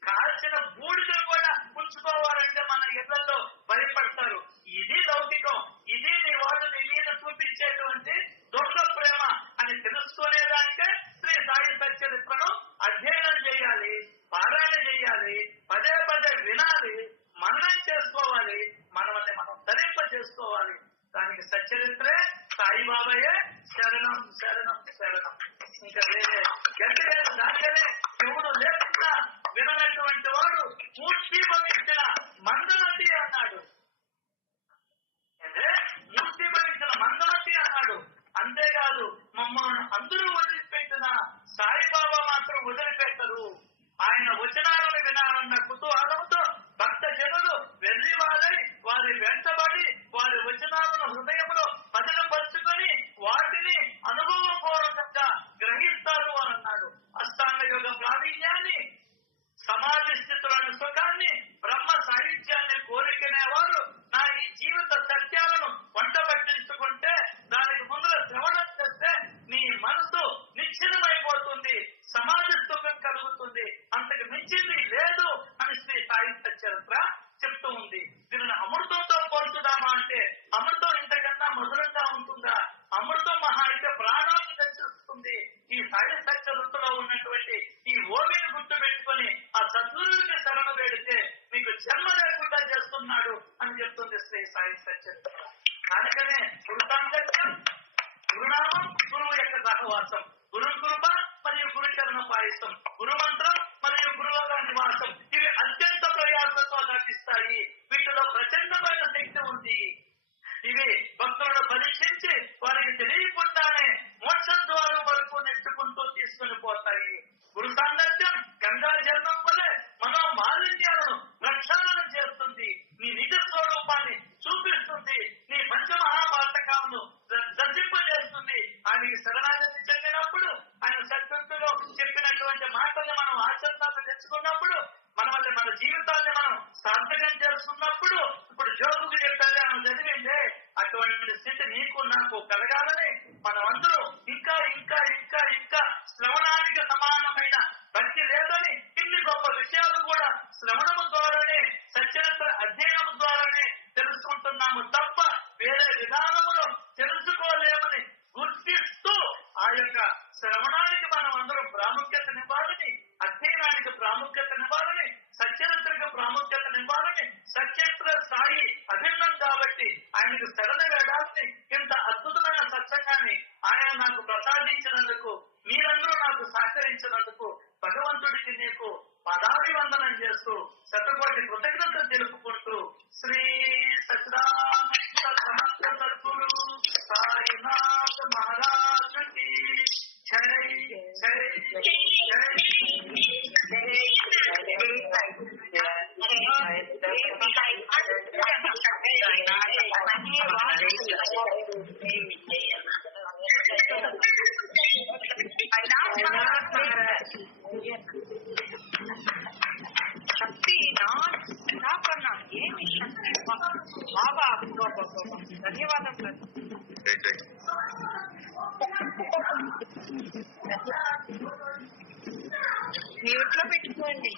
కాల్చిన బూడిదలు కూడా ఉంచుకోవాలంటే మన ఇళ్లలో భయపడతారు. ఇది లౌకికం, ఇది నీ వాళ్ళు నీ మీద చూపించేటువంటి దొంగ ప్రేమ అని తెలుసుకునేదానికే శ్రీ సాయి సచ్చరిత్ర సాయిబాబాను అధ్యయనం చేయాలి, పారాయణ చేయాలి, పదే పదే వినాలి, మననం చేసుకోవాలి, మనల్ని మనం ధరింప చేసుకోవాలి. దానికి సచ్చరిత్రే సాయిబాబాయే శరణం శరణం శరణం. ఇంకా వేరే గట్టి లేదు. దానికనే శివుడు లేకుండా విననటువంటి వాడు మూర్తీభవించిన మందమతి అన్నాడు. అంటే మూర్తీభవించిన మందమతి అన్నాడు. అంతేకాదు మమ్మల్ని అందరూ వదిలిపెట్టిన సాయిబాబా మాత్రం వదిలిపెట్టరు. ఆయన వచనాలను వినాలన్న కుతూహలంతో భక్త జనులు వెర్రివారై వారి వెంటబడి వారి వచనాలను హృదయంలో పదిలపరుచుకొని వాటిని అనుభవపూర్వకంగా గ్రహిస్తారు అని అన్నాడు. అష్టాంగ యోగ ప్రావీణ్యాన్ని, సమాధి స్థితులను, సుఖాన్ని, బ్రహ్మ సాహిత్యాన్ని కోరికనేవారు నా ఈ జీవిత సత్యాలను వంట పట్టించుకుంటే దానికి ముందుల శ్రవణం చేస్తే నీ మనసు నిశ్చలమైపోతుంది, సమాజ సుఖం కలుగుతుంది, అంతకు మించింది లేదు అని శ్రీ సాహిత్య చరిత్ర చెప్తూ ఉంది. దీనిని అమృతంతో పోల్చుదామా అంటే అమృతం ఇంతకన్నా మధురంగా ఉంటుందా? అమృతం మహా అయితే ప్రాణాన్ని దర్శిస్తుంది. ఈ సాహిత్య చరిత్రలో ఉన్నటువంటి ఈ ఓవిని గుర్తు పెట్టుకొని ఆ సద్గురువుని శరణ వేడితే మీకు జన్మ లేకుండా చేస్తున్నాడు అని చెప్తుంది శ్రీ సాహిత్య చరిత్ర. దానికనే గురుసాంగత్యం, గురునామం, గురువు యొక్క సహవాసం, గురు కృప మరియు గురుచరణ పాయసం, గురుమంత్రం మరియు గురువుల నివాసం, ఇవి అత్యంత ప్రయాసంతో లభిస్తాయి. వీటిలో ప్రచండమైన శక్తి ఉంది. ఇవి భక్తులను పరీక్షించి వారికి తెలియకుండానే మోక్ష ద్వారం వరకు నెట్టుకుంటూ తీసుకుని పోతాయి. గురు సాంగత్యం గంగా జన్మం వలె మనో మాలిన్యాలను ప్రక్షాళన చేస్తుంది, నీ నిజ స్వరూపాన్ని చూపిస్తుంది, నీ పంచమహాపాతకాలను దర్శింపజేస్తుంది. ఆయనకి శరణాగతి చెందినప్పుడు, ఆయన సత్సంతులో చెప్పినటువంటి మాటల్ని మనం ఆచరణలో తెచ్చుకున్నప్పుడు, మన జీవితాన్ని మనం సార్థకం చేసుకున్నప్పుడు, ఇప్పుడు జోగుకు చెప్పాలి మనం చదివిందే అటువంటి స్థితి నీకు నాకు కలగాలని మనమందరూ ఇంకా ఇంకా ఇంకా ఇంకా శ్రవణానికి సమానమైన భక్తి లేదని ఇన్ని గొప్ప విషయాలు కూడా శ్రవణము ద్వారానే, సచరిత్ర అధ్యయనం ద్వారానే తెలుసుకుంటున్నాము తప్ప వేరే విధానములో తెలుసుకోలేమని గుర్తిస్తూ ఆ యొక్క శ్రవణానికి మనం అందరం ప్రాముఖ్యతనివ్వాలని, అధ్యయనానికి ప్రాముఖ్యతనివ్వాలని, సచరిత్రకు ప్రాముఖ్యతనివ్వాలని, సచరిత్ర స్థాయి అభిన్నం కాబట్టి ఆయనకు శరణ వేడాలని ఇంత అద్భుతమైన సత్సంగాన్ని ఆయన నాకు ప్రసాదించినందుకు, మీరందరూ నాకు సహకరించినందుకు భగవంతుడికి నీకు పదాభివందనం చేస్తూ శతకోటి కృతజ్ఞతలు తెలుపుకుంటూ శ్రీ సచిదానంద సమర్థ సద్గురు సాయినాథ్ మహారాజుకి జై జై శక్తి నాకన్నా ఏమి శక్తి బాబా. ధన్యవాదం. మ్యూట్లో పెట్టుకోండి.